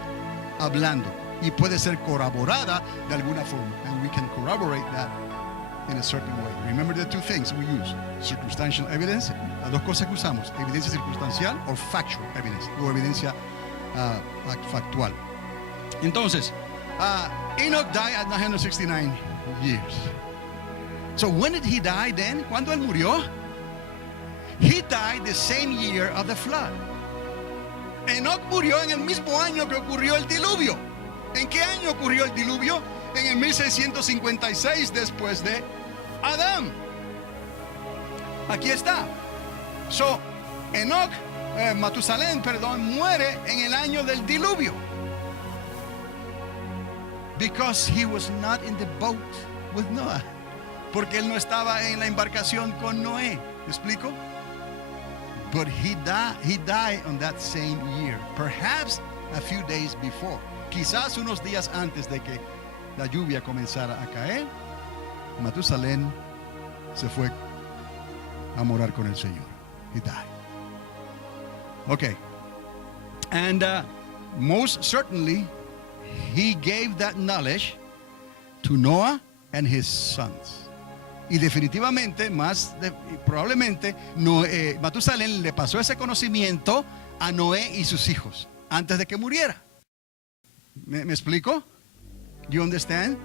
hablando y puede ser corroborada de alguna forma. And we can corroborate that in a certain way. Remember the two things we use: circumstantial evidence, las dos cosas que usamos, evidencia circunstancial o factual evidence, o evidencia factual. Entonces, Enoch died at 969 years. So when did he die then? ¿Cuándo él murió? He died the same year of the flood. Enoch murió en el mismo año que ocurrió el diluvio. ¿En qué año ocurrió el diluvio? En el 1656 después de Adán. Aquí está. So, Enoch, Matusalén, muere en el año del diluvio. Because he was not in the boat with Noah. Porque él no estaba en la embarcación con Noé. ¿Me explico? But he died on that same year. Perhaps a few days before. Quizás unos días antes de que la lluvia comenzara a caer, Matusalén se fue a morar con el Señor. He died. Okay. And most certainly, he gave that knowledge to Noah and his sons. Y definitivamente, probablemente, Matusalén le pasó ese conocimiento a Noé y sus hijos antes de que muriera. ¿Me explico? Do you understand?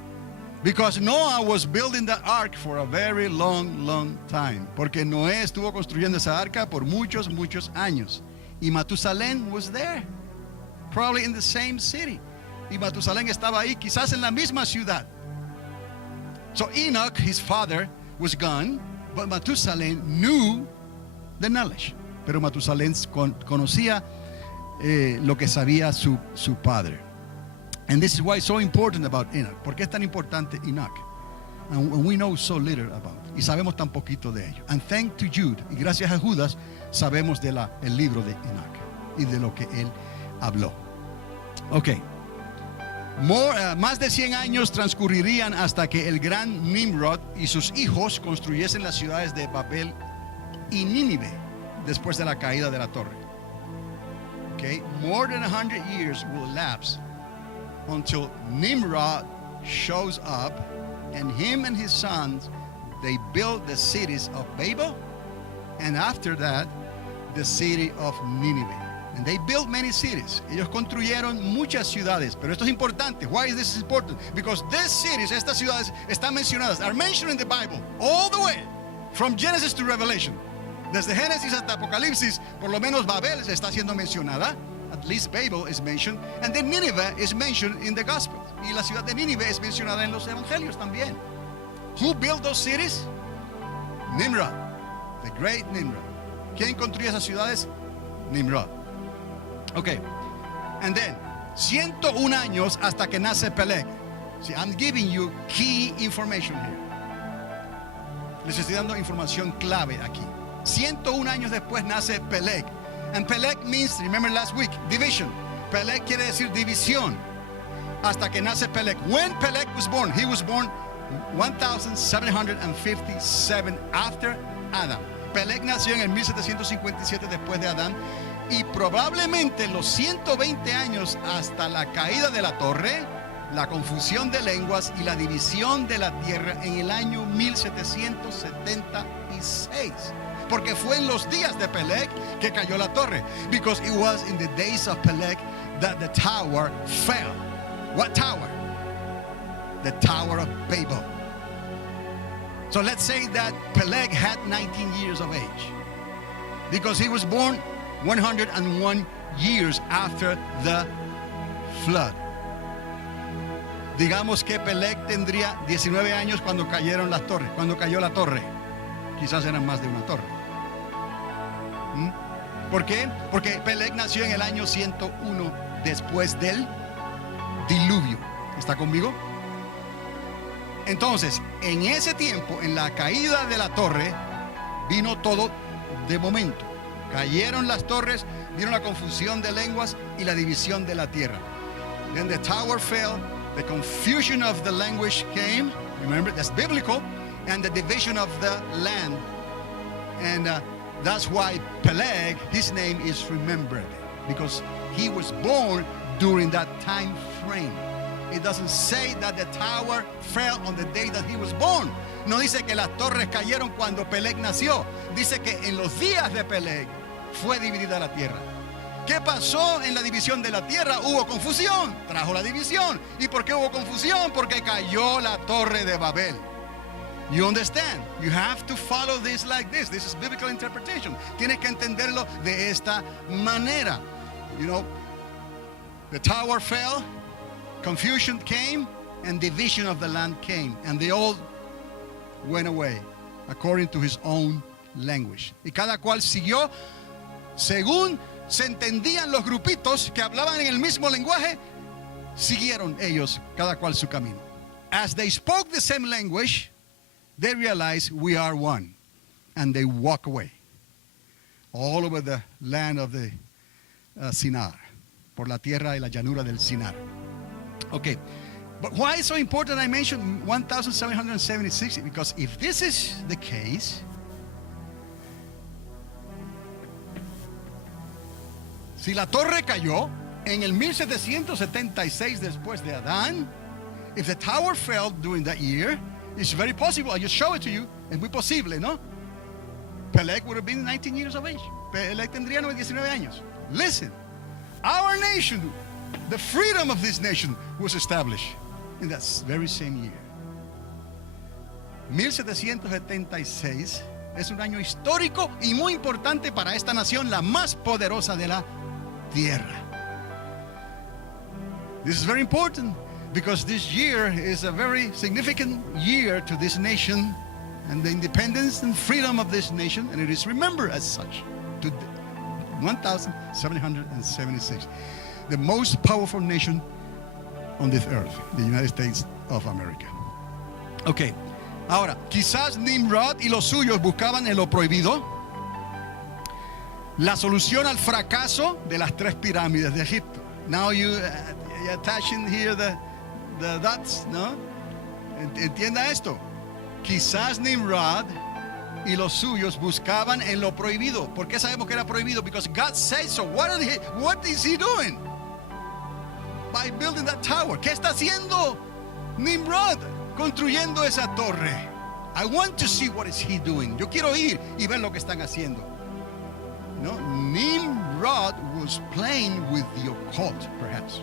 Because Noah was building the ark for a very long time. Porque Noé estuvo construyendo esa arca por muchos años. Y Matusalén was there. Probably in the same city. Y Matusalén estaba ahí, quizás en la misma ciudad. So Enoch, his father, was gone, but Matusalén knew the knowledge. Pero Matusalén conocía lo que sabía su padre. And this is why it's so important about Enoch. ¿Por qué es tan importante Enoch? And we know so little about it. Y sabemos tan poquito de ello. And thanks to Jude, y gracias a Judas, sabemos del libro de Enoch y de lo que él habló. Okay. Más de 100 años transcurrirían hasta que el gran Nimrod y sus hijos construyesen las ciudades de Babel y Nínive después de la caída de la torre. Okay, more than 100 years will elapse until Nimrod shows up, and him and his sons, they build the cities of Babel, and after that, the city of Nineveh. And they built many cities. Ellos construyeron muchas ciudades. Pero esto es importante. Why is this important? Because these cities, estas ciudades, están mencionadas, are mentioned in the Bible all the way, from Genesis to Revelation. Desde Génesis hasta Apocalipsis, por lo menos Babel está siendo mencionada. At least Babel is mentioned. And then Nineveh is mentioned in the Gospels. Y la ciudad de Nínive es mencionada en los Evangelios también. Who built those cities? Nimrod, the great Nimrod. ¿Quién construyó esas ciudades? Nimrod. Okay, and then 101 años hasta que nace Peleg. See, I'm giving you key information here. Les estoy dando información clave aquí. 101 años después nace Peleg. And Peleg means, remember last week, division. Peleg quiere decir división. Hasta que nace Peleg. When Peleg was born, he was born 1757 after Adam. Peleg nació en el 1757 después de Adán. Y probablemente los 120 años hasta la caída de la torre, la confusión de lenguas y la división de la tierra en el año 1776. Porque fue en los días de Peleg que cayó la torre. Because it was in the days of Peleg that the tower fell. What tower? The Tower of Babel. So let's say that Peleg had 19 years of age. Because he was born 101 years after the flood. Digamos que Peleg tendría 19 años cuando cayeron las torres, cuando cayó la torre. Quizás eran más de una torre. ¿Por qué? Porque Peleg nació en el año 101 después del diluvio. ¿Está conmigo? Entonces, en ese tiempo, en la caída de la torre, vino todo de momento. Cayeron las torres, vino la confusión de lenguas y la división de la tierra. Then the tower fell, the confusion of the language came, remember that's biblical, and the division of the land. And that's why Peleg, his name is remembered, because he was born during that time frame. It doesn't say that the tower fell on the day that he was born. No dice que las torres cayeron cuando Peleg nació. Dice que en los días de Peleg fue dividida la tierra. ¿Qué pasó en la división de la tierra? Hubo confusión, trajo la división. ¿Y por qué hubo confusión? Porque cayó la torre de Babel. You understand? You have to follow this like this. This is biblical interpretation. Tienes que entenderlo de esta manera. You know, the tower fell, confusion came, and division of the land came. And they all went away according to his own language. Y cada cual siguió según se entendían los grupitos que hablaban en el mismo lenguaje, siguieron ellos cada cual su camino. As they spoke the same language, they realized we are one, and they walk away all over the land of the Sinar, por la tierra y la llanura del Sinar. Okay, but why is so important I mentioned 1776? Because if this is the case, si la torre cayó en el 1776 después de Adán, if the tower fell during that year, it's very possible. I just show it to you. Es muy posible, ¿no? Peleg would have been 19 years of age. Peleg tendría 19 años. Listen, our nation, the freedom of this nation was established in that very same year. 1776 es un año histórico y muy importante para esta nación, la más poderosa de la tierra. This is very important because this year is a very significant year to this nation and the independence and freedom of this nation, and it is remembered as such to 1776, the most powerful nation on this earth, the United States of America. Okay, ahora, quizás Nimrod y los suyos buscaban en lo prohibido la solución al fracaso de las tres pirámides de Egipto. Now you're attaching here the dots, ¿no? Entienda esto. Quizás Nimrod y los suyos buscaban en lo prohibido. ¿Por qué sabemos que era prohibido? Because God said so. What is he doing? By building that tower. ¿Qué está haciendo Nimrod construyendo esa torre? I want to see what is he doing. Yo quiero ir y ver lo que están haciendo. No, Nimrod was playing with the occult, perhaps.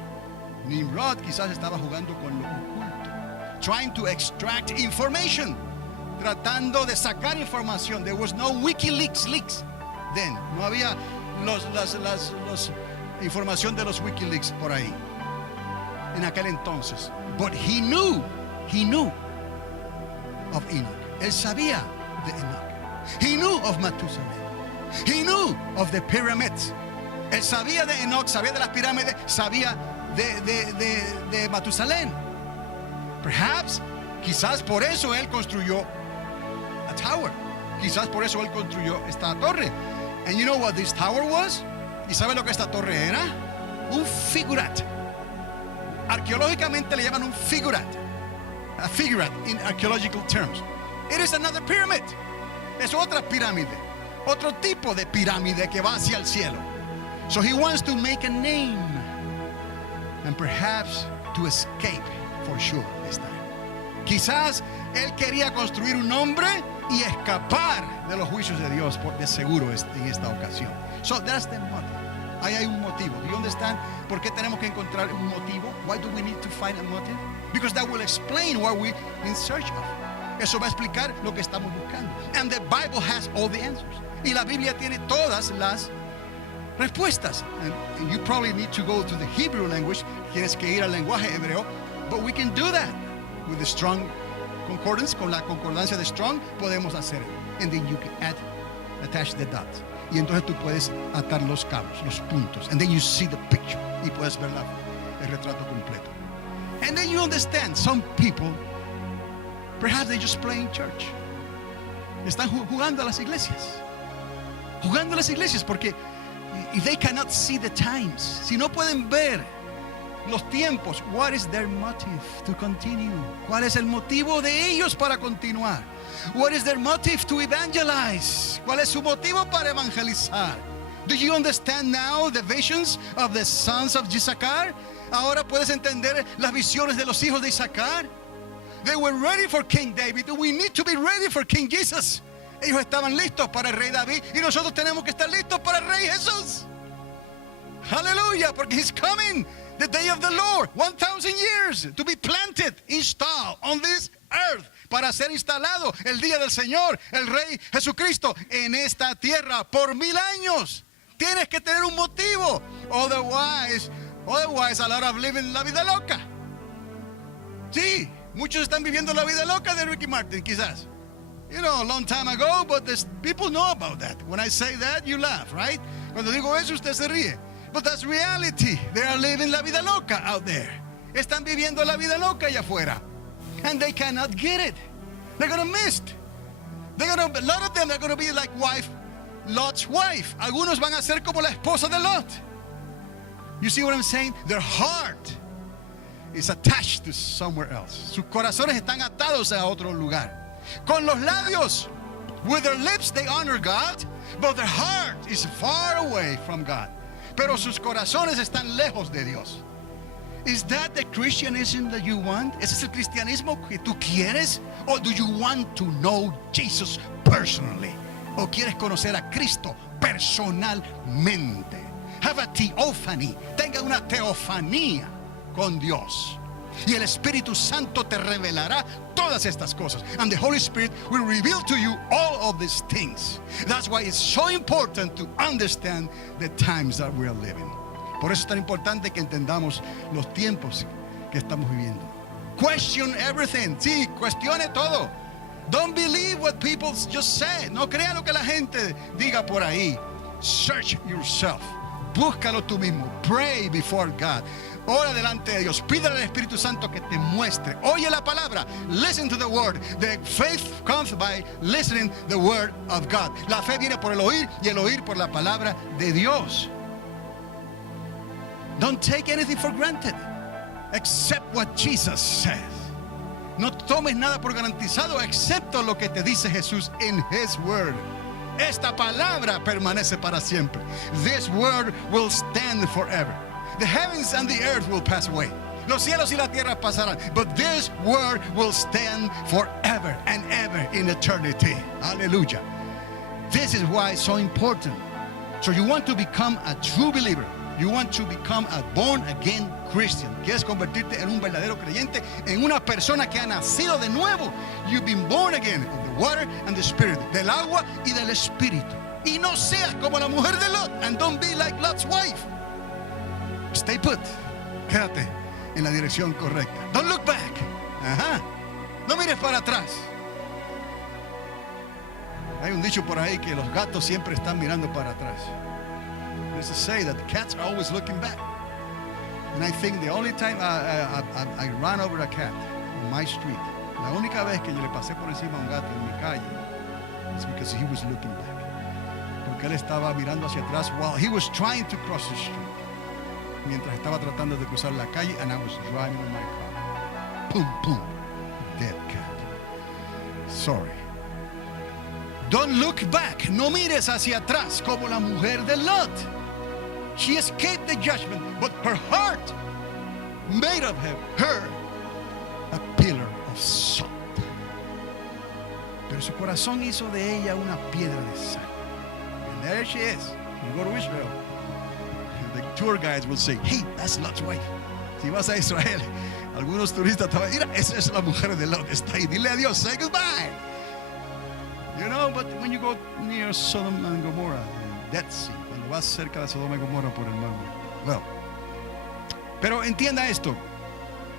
Nimrod quizás estaba jugando con lo oculto, trying to extract information, tratando de sacar información. There was no WikiLeaks leaks then. No había los información de los WikiLeaks por ahí en aquel entonces. But he knew of Enoch. Él sabía de Enoch. He knew of Matusalem. He knew of the pyramids. Él sabía de Enoch, sabía de las pirámides, sabía de Matusalén. Perhaps, quizás por eso él construyó a tower. Quizás por eso él construyó esta torre. And you know what this tower was? ¿Y sabe lo que esta torre era? Un figurat. Arqueológicamente le llaman un figurat. A figurat in archaeological terms. It is another pyramid. Es otra pirámide. Otro tipo de pirámide que va hacia el cielo. So he wants to make a name and perhaps to escape for sure this time. Quizás él quería construir un nombre y escapar de los juicios de Dios de seguro en esta ocasión. So that's the motive. Ahí hay un motivo. Do you understand? ¿Por qué tenemos que encontrar un motivo? Why do we need to find a motive? Because that will explain what we're in search of. Eso va a explicar lo que estamos buscando. And the Bible has all the answers. Y la Biblia tiene todas las respuestas. And you probably need to go to the Hebrew language. Tienes que ir al lenguaje hebreo. But we can do that with the Strong Concordance. Con la concordancia de Strong podemos hacerlo. And then you can attach the dots. Y entonces tú puedes atar los cabos, los puntos. And then you see the picture. Y puedes ver el retrato completo. And then you understand, some people, perhaps they just play in church. Están jugando a las iglesias. Jugando a las iglesias porque if they cannot see the times, si no pueden ver los tiempos, what is their motive to continue? ¿Cuál es el motivo de ellos para continuar? What is their motive to evangelize? ¿Cuál es su motivo para evangelizar? Do you understand now the visions of the sons of Issachar? Ahora puedes entender las visiones de los hijos de Isaacar. They were ready for King David. We need to be ready for King Jesus. Ellos estaban listos para el rey David y nosotros tenemos que estar listos para el rey Jesús. Aleluya, porque he's coming, the day of the Lord, 1,000 years to be planted, installed on this earth, para ser instalado el día del Señor, el rey Jesucristo, en esta tierra por 1000 años. Tienes que tener un motivo, otherwise a lot of living la vida loca. Sí, muchos están viviendo la vida loca de Ricky Martin, quizás. You know, a long time ago, but people know about that. When I say that, you laugh, right? Cuando digo eso, usted se ríe. But that's reality. They are living la vida loca out there. Están viviendo la vida loca allá afuera. And they cannot get it. They're going to miss it. A lot of them are going to be like Lot's wife. Algunos van a ser como la esposa de Lot. You see what I'm saying? Their heart is attached to somewhere else. Sus corazones están atados a otro lugar. Con los labios, with their lips they honor God, but their heart is far away from God. Pero sus corazones están lejos de Dios. Is that the Christianism that you want? ¿Ese es el cristianismo que tú quieres? Or do you want to know Jesus personally? ¿O quieres conocer a Cristo personalmente? Have a theophany. Tenga una teofanía con Dios. Y el Espíritu Santo te revelará todas estas cosas. And the Holy Spirit will reveal to you all of these things. That's why it's so important to understand the times that we are living. Por eso es tan importante que entendamos los tiempos que estamos viviendo. Question everything. Sí, cuestione todo. Don't believe what people just say. No crea lo que la gente diga por ahí. Search yourself. Búscalo tú mismo. Pray before God. Ora delante de Dios. Pídele al Espíritu Santo que te muestre. Oye la palabra. Listen to the word. The faith comes by listening the word of God. La fe viene por el oír y el oír por la palabra de Dios. Don't take anything for granted except what Jesus says. No tomes nada por garantizado excepto lo que te dice Jesús in His word. Esta palabra permanece para siempre. This word will stand forever. The heavens and the earth will pass away. Los cielos y la tierra pasarán. But this word will stand forever and ever in eternity. Hallelujah. This is why it's so important. So you want to become a true believer. You want to become a born-again Christian. Quieres convertirte en un verdadero creyente, en una persona que ha nacido de nuevo. You've been born again of the water and the spirit. Del agua y del espíritu. Y no seas como la mujer de Lot. And don't be like Lot's wife. Stay put. Quédate en la dirección correcta. Don't look back. Ajá. No mires para atrás. Hay un dicho por ahí que los gatos siempre están mirando para atrás. There's a say that the cats are always looking back. And I think the only time I ran over a cat on my street, la única vez que yo le pasé por encima a un gato en mi calle, is because he was looking back. Porque él estaba mirando hacia atrás while he was trying to cross the street. Mientras estaba tratando de cruzar la calle, and I was driving in my car. Boom, boom. Dead cat. Sorry. Don't look back. No mires hacia atrás como la mujer de Lot. She escaped the judgment, but her heart made of her a pillar of salt. Pero su corazón hizo de ella una piedra de sal. And there she is. You go to Israel, the tour guides will say, hey, that's Lot's wife. Si vas a Israel, algunos turistas estaban, mira, esa es la mujer de Lot. Está ahí, dile adiós, say goodbye. You know, but when you go near Sodom and Gomorrah, the Dead Sea, cuando vas cerca de Sodoma y Gomorra por el mar, well, pero entienda esto.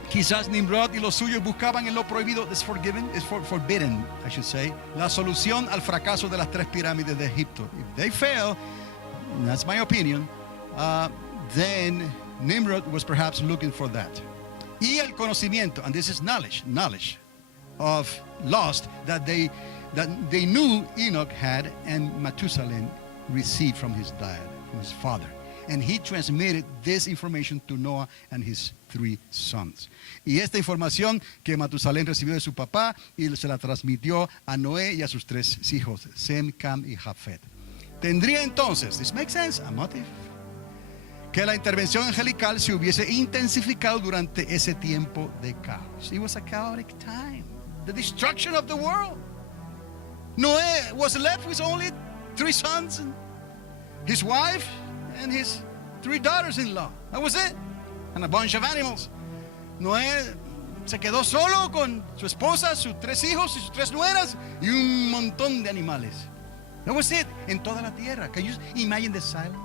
Quizás Nimrod y los suyos buscaban en lo prohibido, forbidden, I should say, la solución al fracaso de las 3 pirámides de Egipto. If they fail, that's my opinion, then Nimrod was perhaps looking for that. Y el conocimiento, and this is knowledge of lost that they knew Enoch had and Methuselah received from his dad, from his father. And he transmitted this information to Noah and his 3 sons. Y esta información que Matusalén recibió de su papá y se la transmitió a Noé y a sus 3 hijos, Sem, Cam y Jafet. Tendría entonces, this makes sense, a motive. que la intervención angelical se hubiese intensificado durante ese tiempo de caos. It was a chaotic time. The destruction of the world. Noé was left with only 3 sons, and his wife, and his 3 daughters-in-law. That was it. And a bunch of animals. Noé se quedó solo con su esposa, sus 3 hijos y sus 3 nueras y un montón de animales. That was it. En toda la tierra. Can you imagine the silence?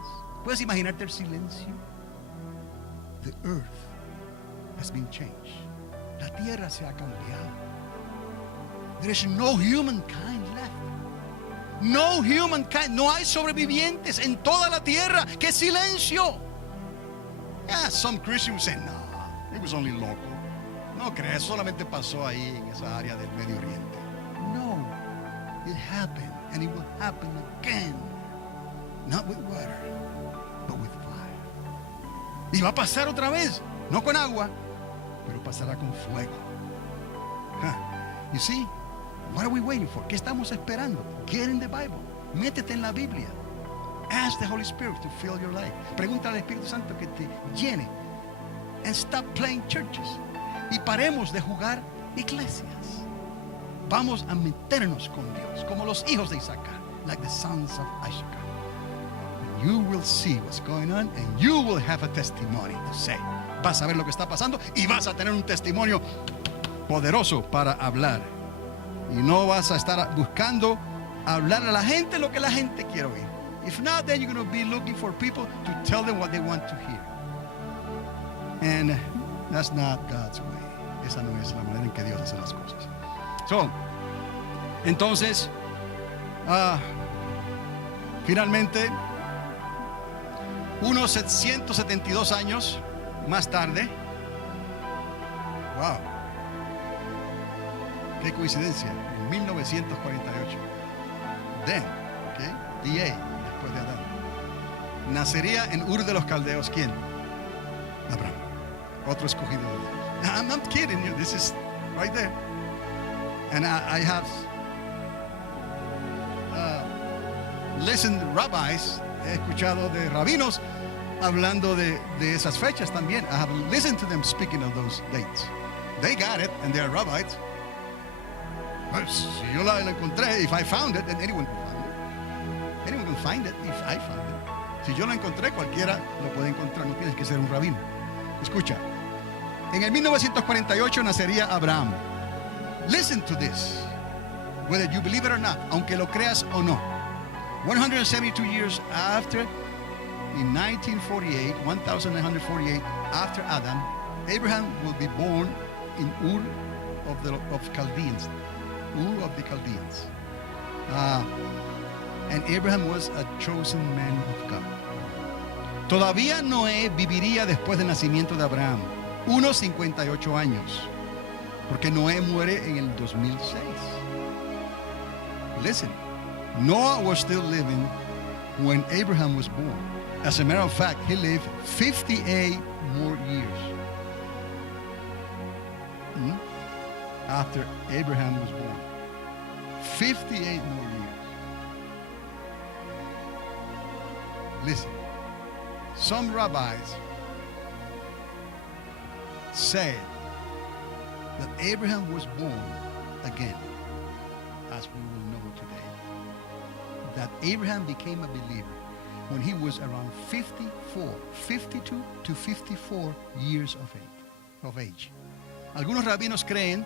¿Puedes imaginarte el silencio? The earth has been changed. La tierra se ha cambiado. There is no humankind left. No humankind. No hay sobrevivientes en toda la tierra. ¡Qué silencio! Yeah, some Christians say, no, it was only local. No crees, solamente pasó ahí en esa área del Medio Oriente. No, it happened and it will happen again. Not with water, but with fire. Y va a pasar otra vez, no con agua, pero pasará con fuego. You see, what are we waiting for? ¿Qué estamos esperando? Get in the Bible. Métete en la Biblia. Ask the Holy Spirit to fill your life. Pregúntale al Espíritu Santo que te llene. And stop playing churches. Y paremos de jugar iglesias. Vamos a meternos con Dios, como los hijos de Isaac, like the sons of Isaac. You will see what's going on and you will have a testimony to say. Vas a ver lo que está pasando y vas a tener un testimonio poderoso para hablar. Y no vas a estar buscando hablar a la gente lo que la gente quiere oír. If not, then you're going to be looking for people to tell them what they want to hear. And that's not God's way. Esa no es la manera en que Dios hace las cosas. So, entonces, finalmente, unos 172 años más tarde, wow, qué coincidencia, en 1948, then, okay, D.A., después de Adán, nacería en Ur de los Caldeos, ¿quién? Abraham, otro escogido de Dios. I'm not kidding you, this is right there. And I have listened to rabbis, he escuchado de rabinos hablando de esas fechas también. I have listened to them speaking of those dates. They got it, and they are rabbis. Pues, si yo la encontré, if I found it, then anyone can find it. Anyone can find it if I found it. Si yo lo encontré, cualquiera lo puede encontrar. No tienes que ser un rabino. Escucha. En el 1948 nacería Abraham. Listen to this, whether you believe it or not, aunque lo creas o no. 172 years after, in 1948, 1948, after Adam, Abraham will be born in Ur of Chaldeans. Ur of the Chaldeans. And Abraham was a chosen man of God. Todavía Noé viviría después del nacimiento de Abraham, unos 58 años, porque Noé muere en el 2006. Listen, Noah was still living when Abraham was born. As a matter of fact, he lived 58 more years after Abraham was born. 58 more years. Listen, some rabbis say that Abraham was born again, as we will know today. That Abraham became a believer when he was around 52 to 54 years of age. Algunos rabinos creen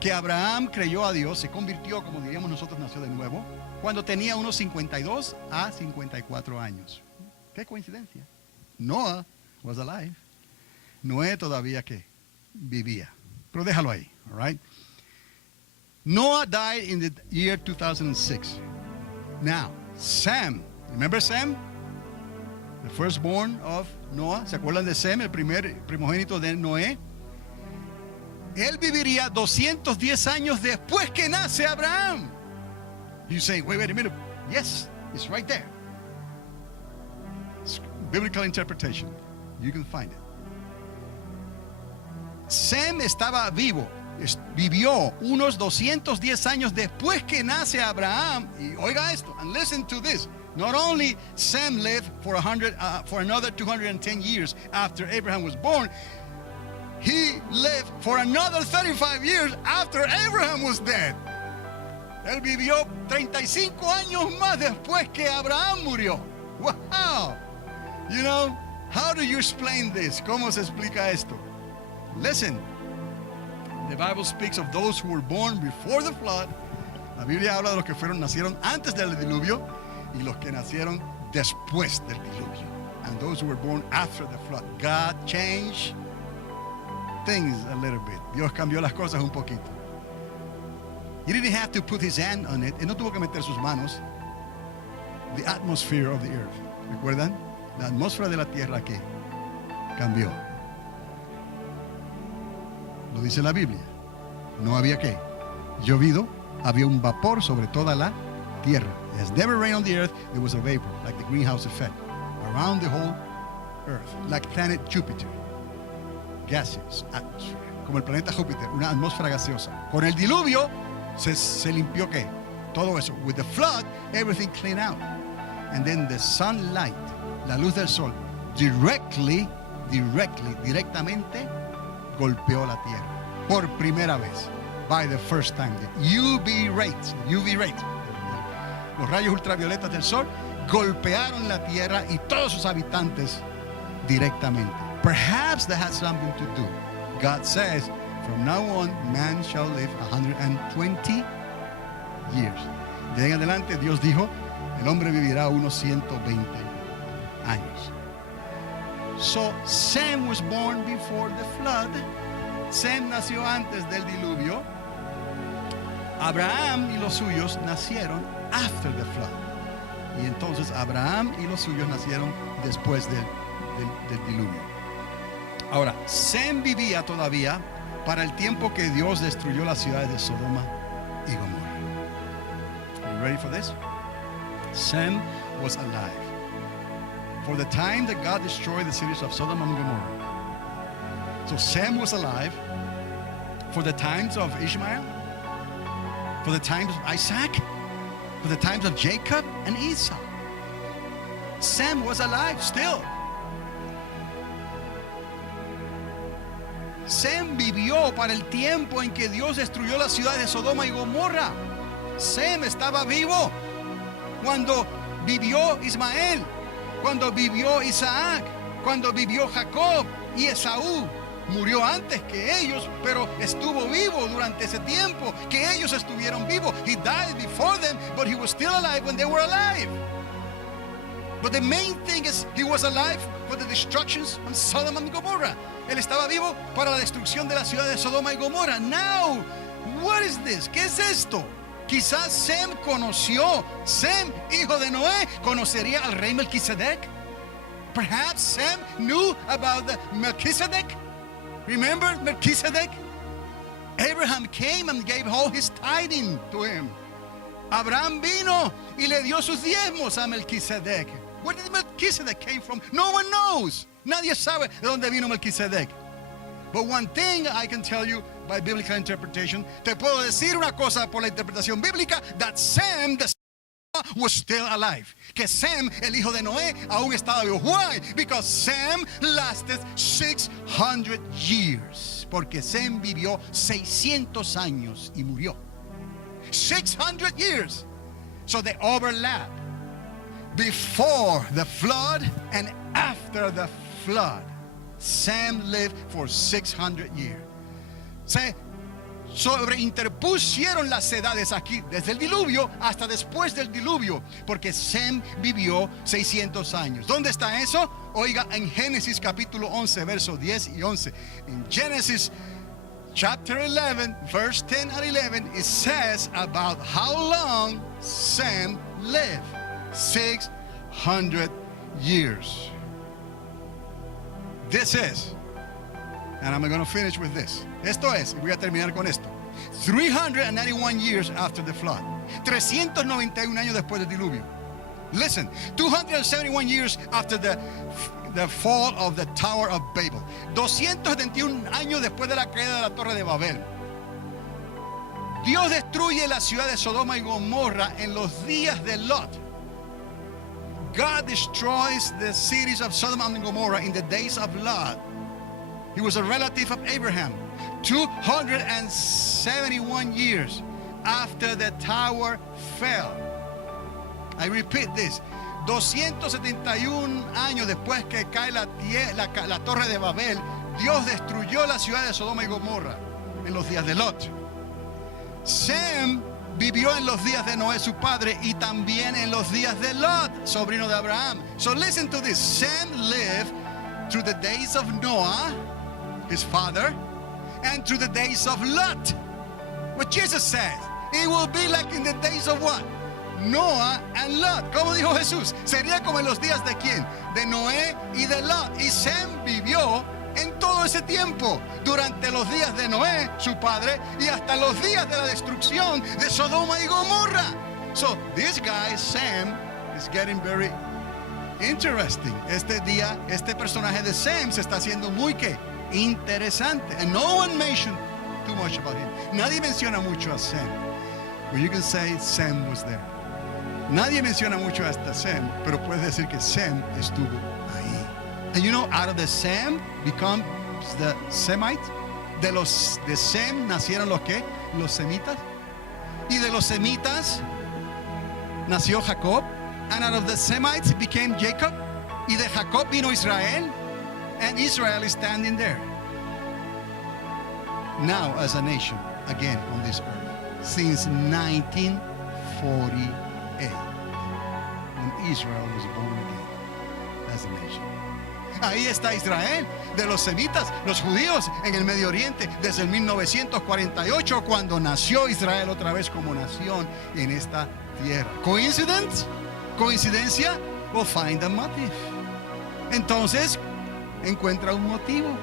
que Abraham creyó a Dios, se convirtió, como diríamos nosotros, nació de nuevo, cuando tenía unos 52 a 54 años. ¿Qué coincidencia? Noah was alive. Noé todavía que vivía. Pero déjalo ahí, all right? Noah died in the year 2006. Now, Sam, remember Sam? The firstborn of Noah. ¿Se acuerdan de Sem, el primer primogénito de Noé? Él viviría 210 años después que nace Abraham. You say, wait a minute. Yes, it's right there. It's biblical interpretation. You can find it. Sem estaba vivo, vivió unos 210 años después que nace Abraham. Y oiga esto, and listen to this. Not only Sem lived for another 210 years after Abraham was born, he lived for another 35 years after Abraham was dead. Él vivió 35 años más después que Abraham murió. Wow! You know, how do you explain this? ¿Cómo se explica esto? Listen, the Bible speaks of those who were born before the flood. La Biblia habla de los que nacieron antes del diluvio y los que nacieron después del diluvio. And those who were born after the flood. God changed things a little bit. Dios cambió las cosas un poquito. He didn't have to put his hand on it. Él no tuvo que meter sus manos. The atmosphere of the earth. ¿Recuerdan? La atmósfera de la tierra que cambió. Lo dice la Biblia. No había qué. Llovido. Había un vapor sobre toda la tierra. It has never rained on the earth. There was a vapor, like the greenhouse effect, around the whole earth, like planet Jupiter. Gaseous atmosphere. Como el planeta Júpiter, una atmósfera gaseosa. Con el diluvio se limpió qué? Todo eso. With the flood, everything cleaned out. And then the sunlight, la luz del sol, directamente golpeó la tierra. Por primera vez. By the first time. The UV rays. Los rayos ultravioletas del sol golpearon la tierra y todos sus habitantes directamente. Perhaps that has something to do. God says, from now on, man shall live 120 years. De ahí en adelante, Dios dijo, el hombre vivirá unos 120 años. So, Sem was born before the flood. Sem nació antes del diluvio. Abraham y los suyos nacieron after the flood. Y entonces Abraham y los suyos nacieron después del diluvio. Ahora, Sem vivía todavía para el tiempo que Dios destruyó las ciudades de Sodoma y Gomorra. Are you ready for this? Sem was alive for the time that God destroyed the cities of Sodom and Gomorrah. So Sem was alive for the times of Ishmael, for the times of Isaac, for the times of Jacob and Esau. Sem was alive still. Sem vivió para el tiempo en que Dios destruyó las ciudades de Sodoma y Gomorra. Sem estaba vivo cuando vivió Ismael, cuando vivió Isaac, cuando vivió Jacob y Esaú. Murió antes que ellos, pero estuvo vivo durante ese tiempo que ellos estuvieron vivos. He died before them, but he was still alive when they were alive. But the main thing is he was alive for the destructions of Sodom and Gomorrah. Él estaba vivo para la destrucción de la ciudad de Sodoma y Gomorra. Now, what is this? ¿Qué es esto? Quizás Sem conoció, Sem, hijo de Noé, conocería al rey Melquisedec. Perhaps Sem knew about the Melchizedek. Remember Melchizedek? Abraham came and gave all his tithing to him. Abraham vino y le dio sus diezmos a Melquisedec. Where did Melchizedek came from? No one knows. Nadie sabe de dónde vino Melquisedec. But one thing I can tell you by biblical interpretation, te puedo decir una cosa por la interpretación bíblica, that Sem, the son, was still alive. Que Sem, el hijo de Noé, aún estaba vivo. Why? Because Sem lasted 600 years. Porque Sem vivió 600 años y murió. 600 years. So they overlap. Before the flood and after the flood, Sem lived for 600 years. Se sobreinterpusieron las edades aquí, desde el diluvio hasta después del diluvio, porque Sem vivió 600 años. ¿Dónde está eso? Oiga, en Génesis capítulo 11, versos 10 y 11. En Genesis chapter 11, verse 10 and 11, it says about how long Sem lived. 600 years. This is, and I'm going to finish with this. Esto es, y voy a terminar con esto. 391 years after the flood. 391 años después del diluvio. Listen, 271 years after the fall of the Tower of Babel. 271 años después de la caída de la Torre de Babel. Dios destruye la ciudad de Sodoma y Gomorra en los días de Lot. God destroys the cities of Sodom and Gomorrah in the days of Lot. He was a relative of Abraham. 271 years after the tower fell. I repeat this. 271 años después que cae la torre de Babel, Dios destruyó la ciudad de Sodoma y Gomorra en los días de Lot. Sem vivió en los días de Noé su padre y también en los días de Lot, sobrino de Abraham. So listen to this. Sem lived through the days of Noah, his father, and through the days of Lot. What Jesus says, it will be like in the days of what? Noah and Lot. ¿Cómo dijo Jesús? Sería como en los días de quién? De Noé y de Lot. Y Sem vivió en todo ese tiempo, durante los días de Noé, su padre, y hasta los días de la destrucción de Sodoma y Gomorra. So this guy, Sem, is getting very interesting. Este personaje de Sem se está haciendo muy ¿qué? Interesante. And no one mentioned too much about him. Nadie menciona mucho a Sem. But you can say Sem was there. Nadie menciona mucho a este Sem, pero puedes decir que Sem estuvo ahí. And you know, out of the Sem becomes the Semites. De Sem nacieron los ¿qué? Los semitas. Y de los semitas nació Jacob. And out of the Semites became Jacob. Y de Jacob vino Israel. And Israel is standing there now as a nation again on this earth since 1948, when Israel was born again as a nation. Ahí está Israel, de los semitas, los judíos en el Medio Oriente, desde el 1948, cuando nació Israel otra vez como nación en esta tierra. ¿Coincidence? ¿Coincidencia? We'll find a motive. Entonces, encuentra un motivo.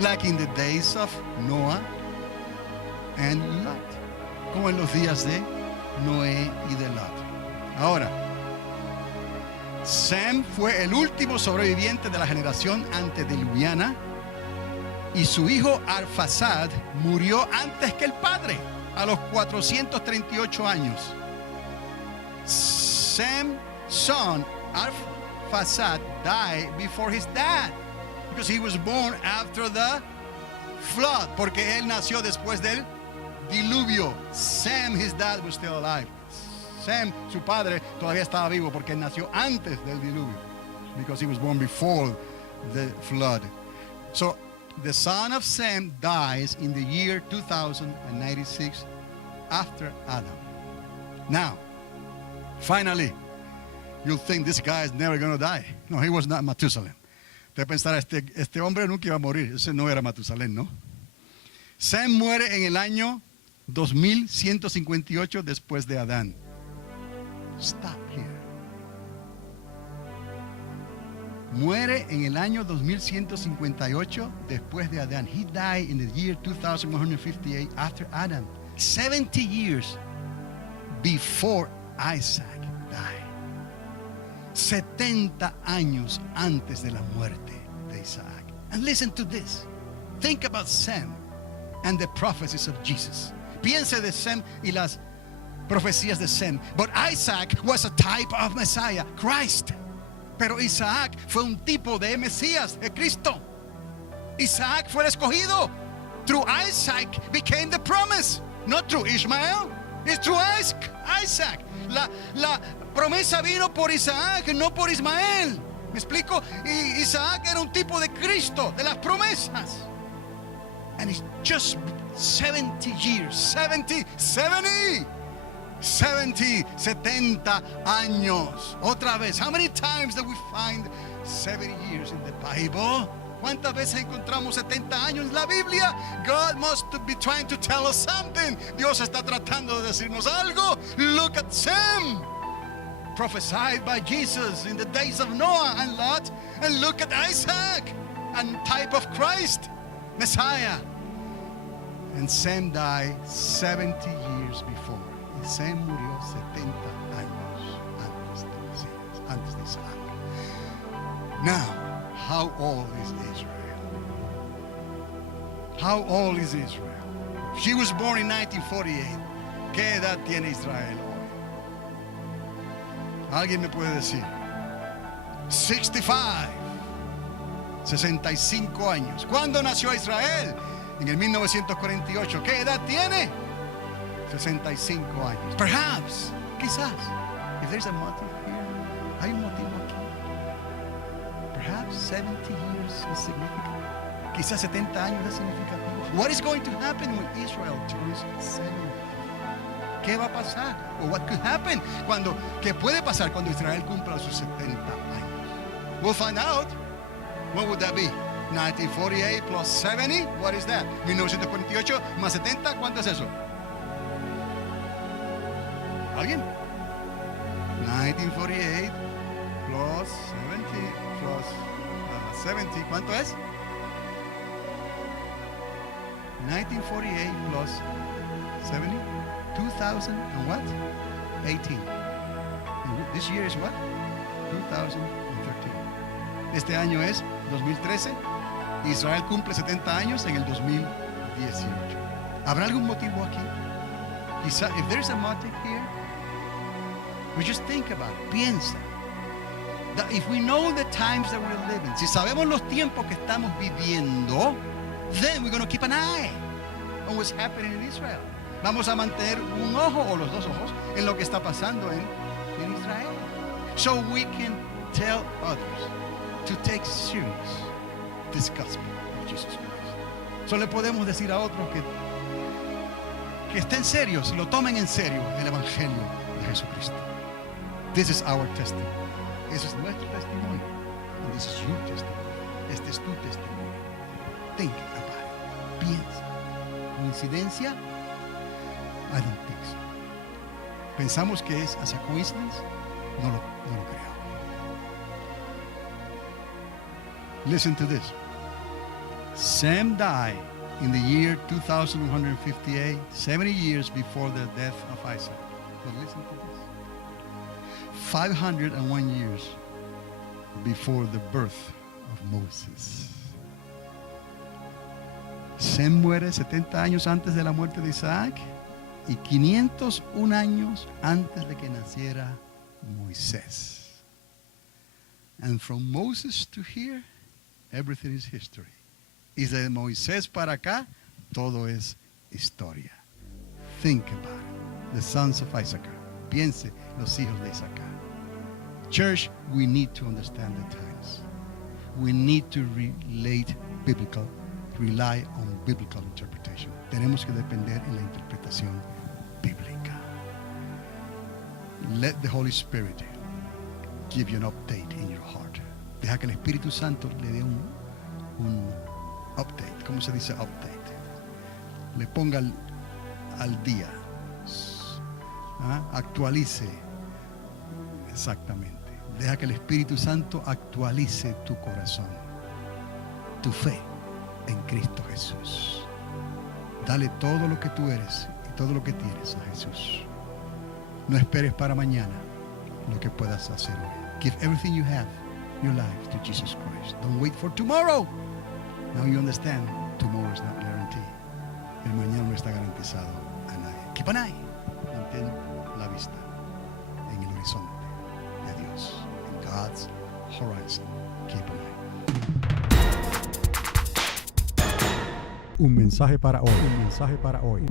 Like in the days of Noah and Lot. Como en los días de Noé y de Lot. Ahora, Sem fue el último sobreviviente de la generación antediluviana y su hijo Arfaxad murió antes que el padre, a los 438 años. Sem's son Arfaxad died before his dad because he was born after the flood, porque él nació después del diluvio. Sem, his dad, was still alive. Sem, su padre, todavía estaba vivo porque él nació antes del diluvio, because he was born before the flood. So the son of Sem dies in the year 2096 after Adam. Now, finally, you'll think this guy is never going to die. No, he was not Matusalem. Te pensar, este hombre nunca iba a morir. Ese no era Matusalén, ¿no? Sem muere en el año 2158 después de Adán. Stop here. Muere en el año 2158 después de Adán. He died in the year 2158 after Adam. 70 years before Isaac died. 70 años antes de la muerte de Isaac. And listen to this. Think about Sem and the prophecies of Jesus. Piense de Sem y las profecías de Sem. But Isaac was a type of Messiah, Christ. Pero Isaac fue un tipo de Mesías, de Cristo. Isaac fue el escogido. Through Isaac became the promise. Not through Ishmael. It's through Isaac. La promesa vino por Isaac, no por Ismael. ¿Me explico? Y Isaac era un tipo de Cristo, de las promesas. And it's just 70 years. 70 años. Otra vez. How many times do we find 70 years in the Bible? ¿Cuántas veces encontramos 70 años en la Biblia? God must be trying to tell us something. Dios está tratando de decirnos algo. Look at Sem, prophesied by Jesus in the days of Noah and Lot. And look at Isaac, a type of Christ, Messiah. And Sem died 70 years before. Y Sem murió 70 años antes de Isaac. Now, how old is Israel? How old is Israel? She was born in 1948. ¿Qué edad tiene Israel hoy? Alguien me puede decir. 65 años. ¿Cuándo nació Israel? En el 1948. ¿Qué edad tiene? 65 años. Perhaps, quizás. If there's a motive here, hay un motivo aquí. Perhaps 70 years is significant. Quizás 70 años es significativo. What is going to happen when Israel turns 70? ¿Qué va a pasar? Or what could happen? ¿Qué puede pasar cuando Israel cumpla sus 70 años? We'll find out. What would that be? 1948 plus 70? What is that? 1948 más 70, ¿cuánto es eso? ¿Alguien? 1948 plus 70 plus 70, ¿cuánto es? 1948 plus 70, 2000 and what? 18. And this year is what? 2013. Este año es 2013. Israel cumple 70 años en el 2018. ¿Habrá algún motivo aquí? Quizá, if there's a motive here, we just think about it. Piensa. That if we know the times that we're living, si sabemos los tiempos que estamos viviendo, then we're going to keep an eye on what's happening in Israel. Vamos a mantener un ojo o los dos ojos en lo que está pasando en Israel. So we can tell others to take serious this gospel of Jesus Christ. So le podemos decir a otros que estén serios, lo tomen en serio el evangelio de Jesucristo. This is our testimony. Ese es nuestro testimonio. And this is your testimony. Este es tu testimonio. Think about it. Piensa. ¿Coincidencia? I don't think so. ¿Pensamos que es as a coincidence? No lo creo. Listen to this. Sam died in the year 2158, 70 years before the death of Isaac. But listen to this. 501 years before the birth of Moses. Sem muere 70 años antes de la muerte de Isaac y 501 años antes de que naciera Moisés. And from Moses to here, everything is history. Y de Moisés para acá, todo es historia. Think about it. The sons of Issachar. Piense los hijos de Isaacar. Church, we need to understand the times. We need to rely on biblical interpretation. Tenemos que depender en la interpretación bíblica. Let the Holy Spirit give you an update in your heart. Deja que el Espíritu Santo le dé un update. ¿Cómo se dice update? Le ponga al día. Actualice. Exactamente. Deja que el Espíritu Santo actualice tu corazón, tu fe en Cristo Jesús. Dale todo lo que tú eres y todo lo que tienes a Jesús. No esperes para mañana lo que puedas hacer hoy. Give everything you have, your life, to Jesus Christ. Don't wait for tomorrow. Now you understand, tomorrow is not guaranteed. El mañana no está garantizado a nadie. Keep an eye. Mantén la vista en el horizonte de Dios. In God's horizon. Keep an eye. Un mensaje para hoy. Un mensaje para hoy.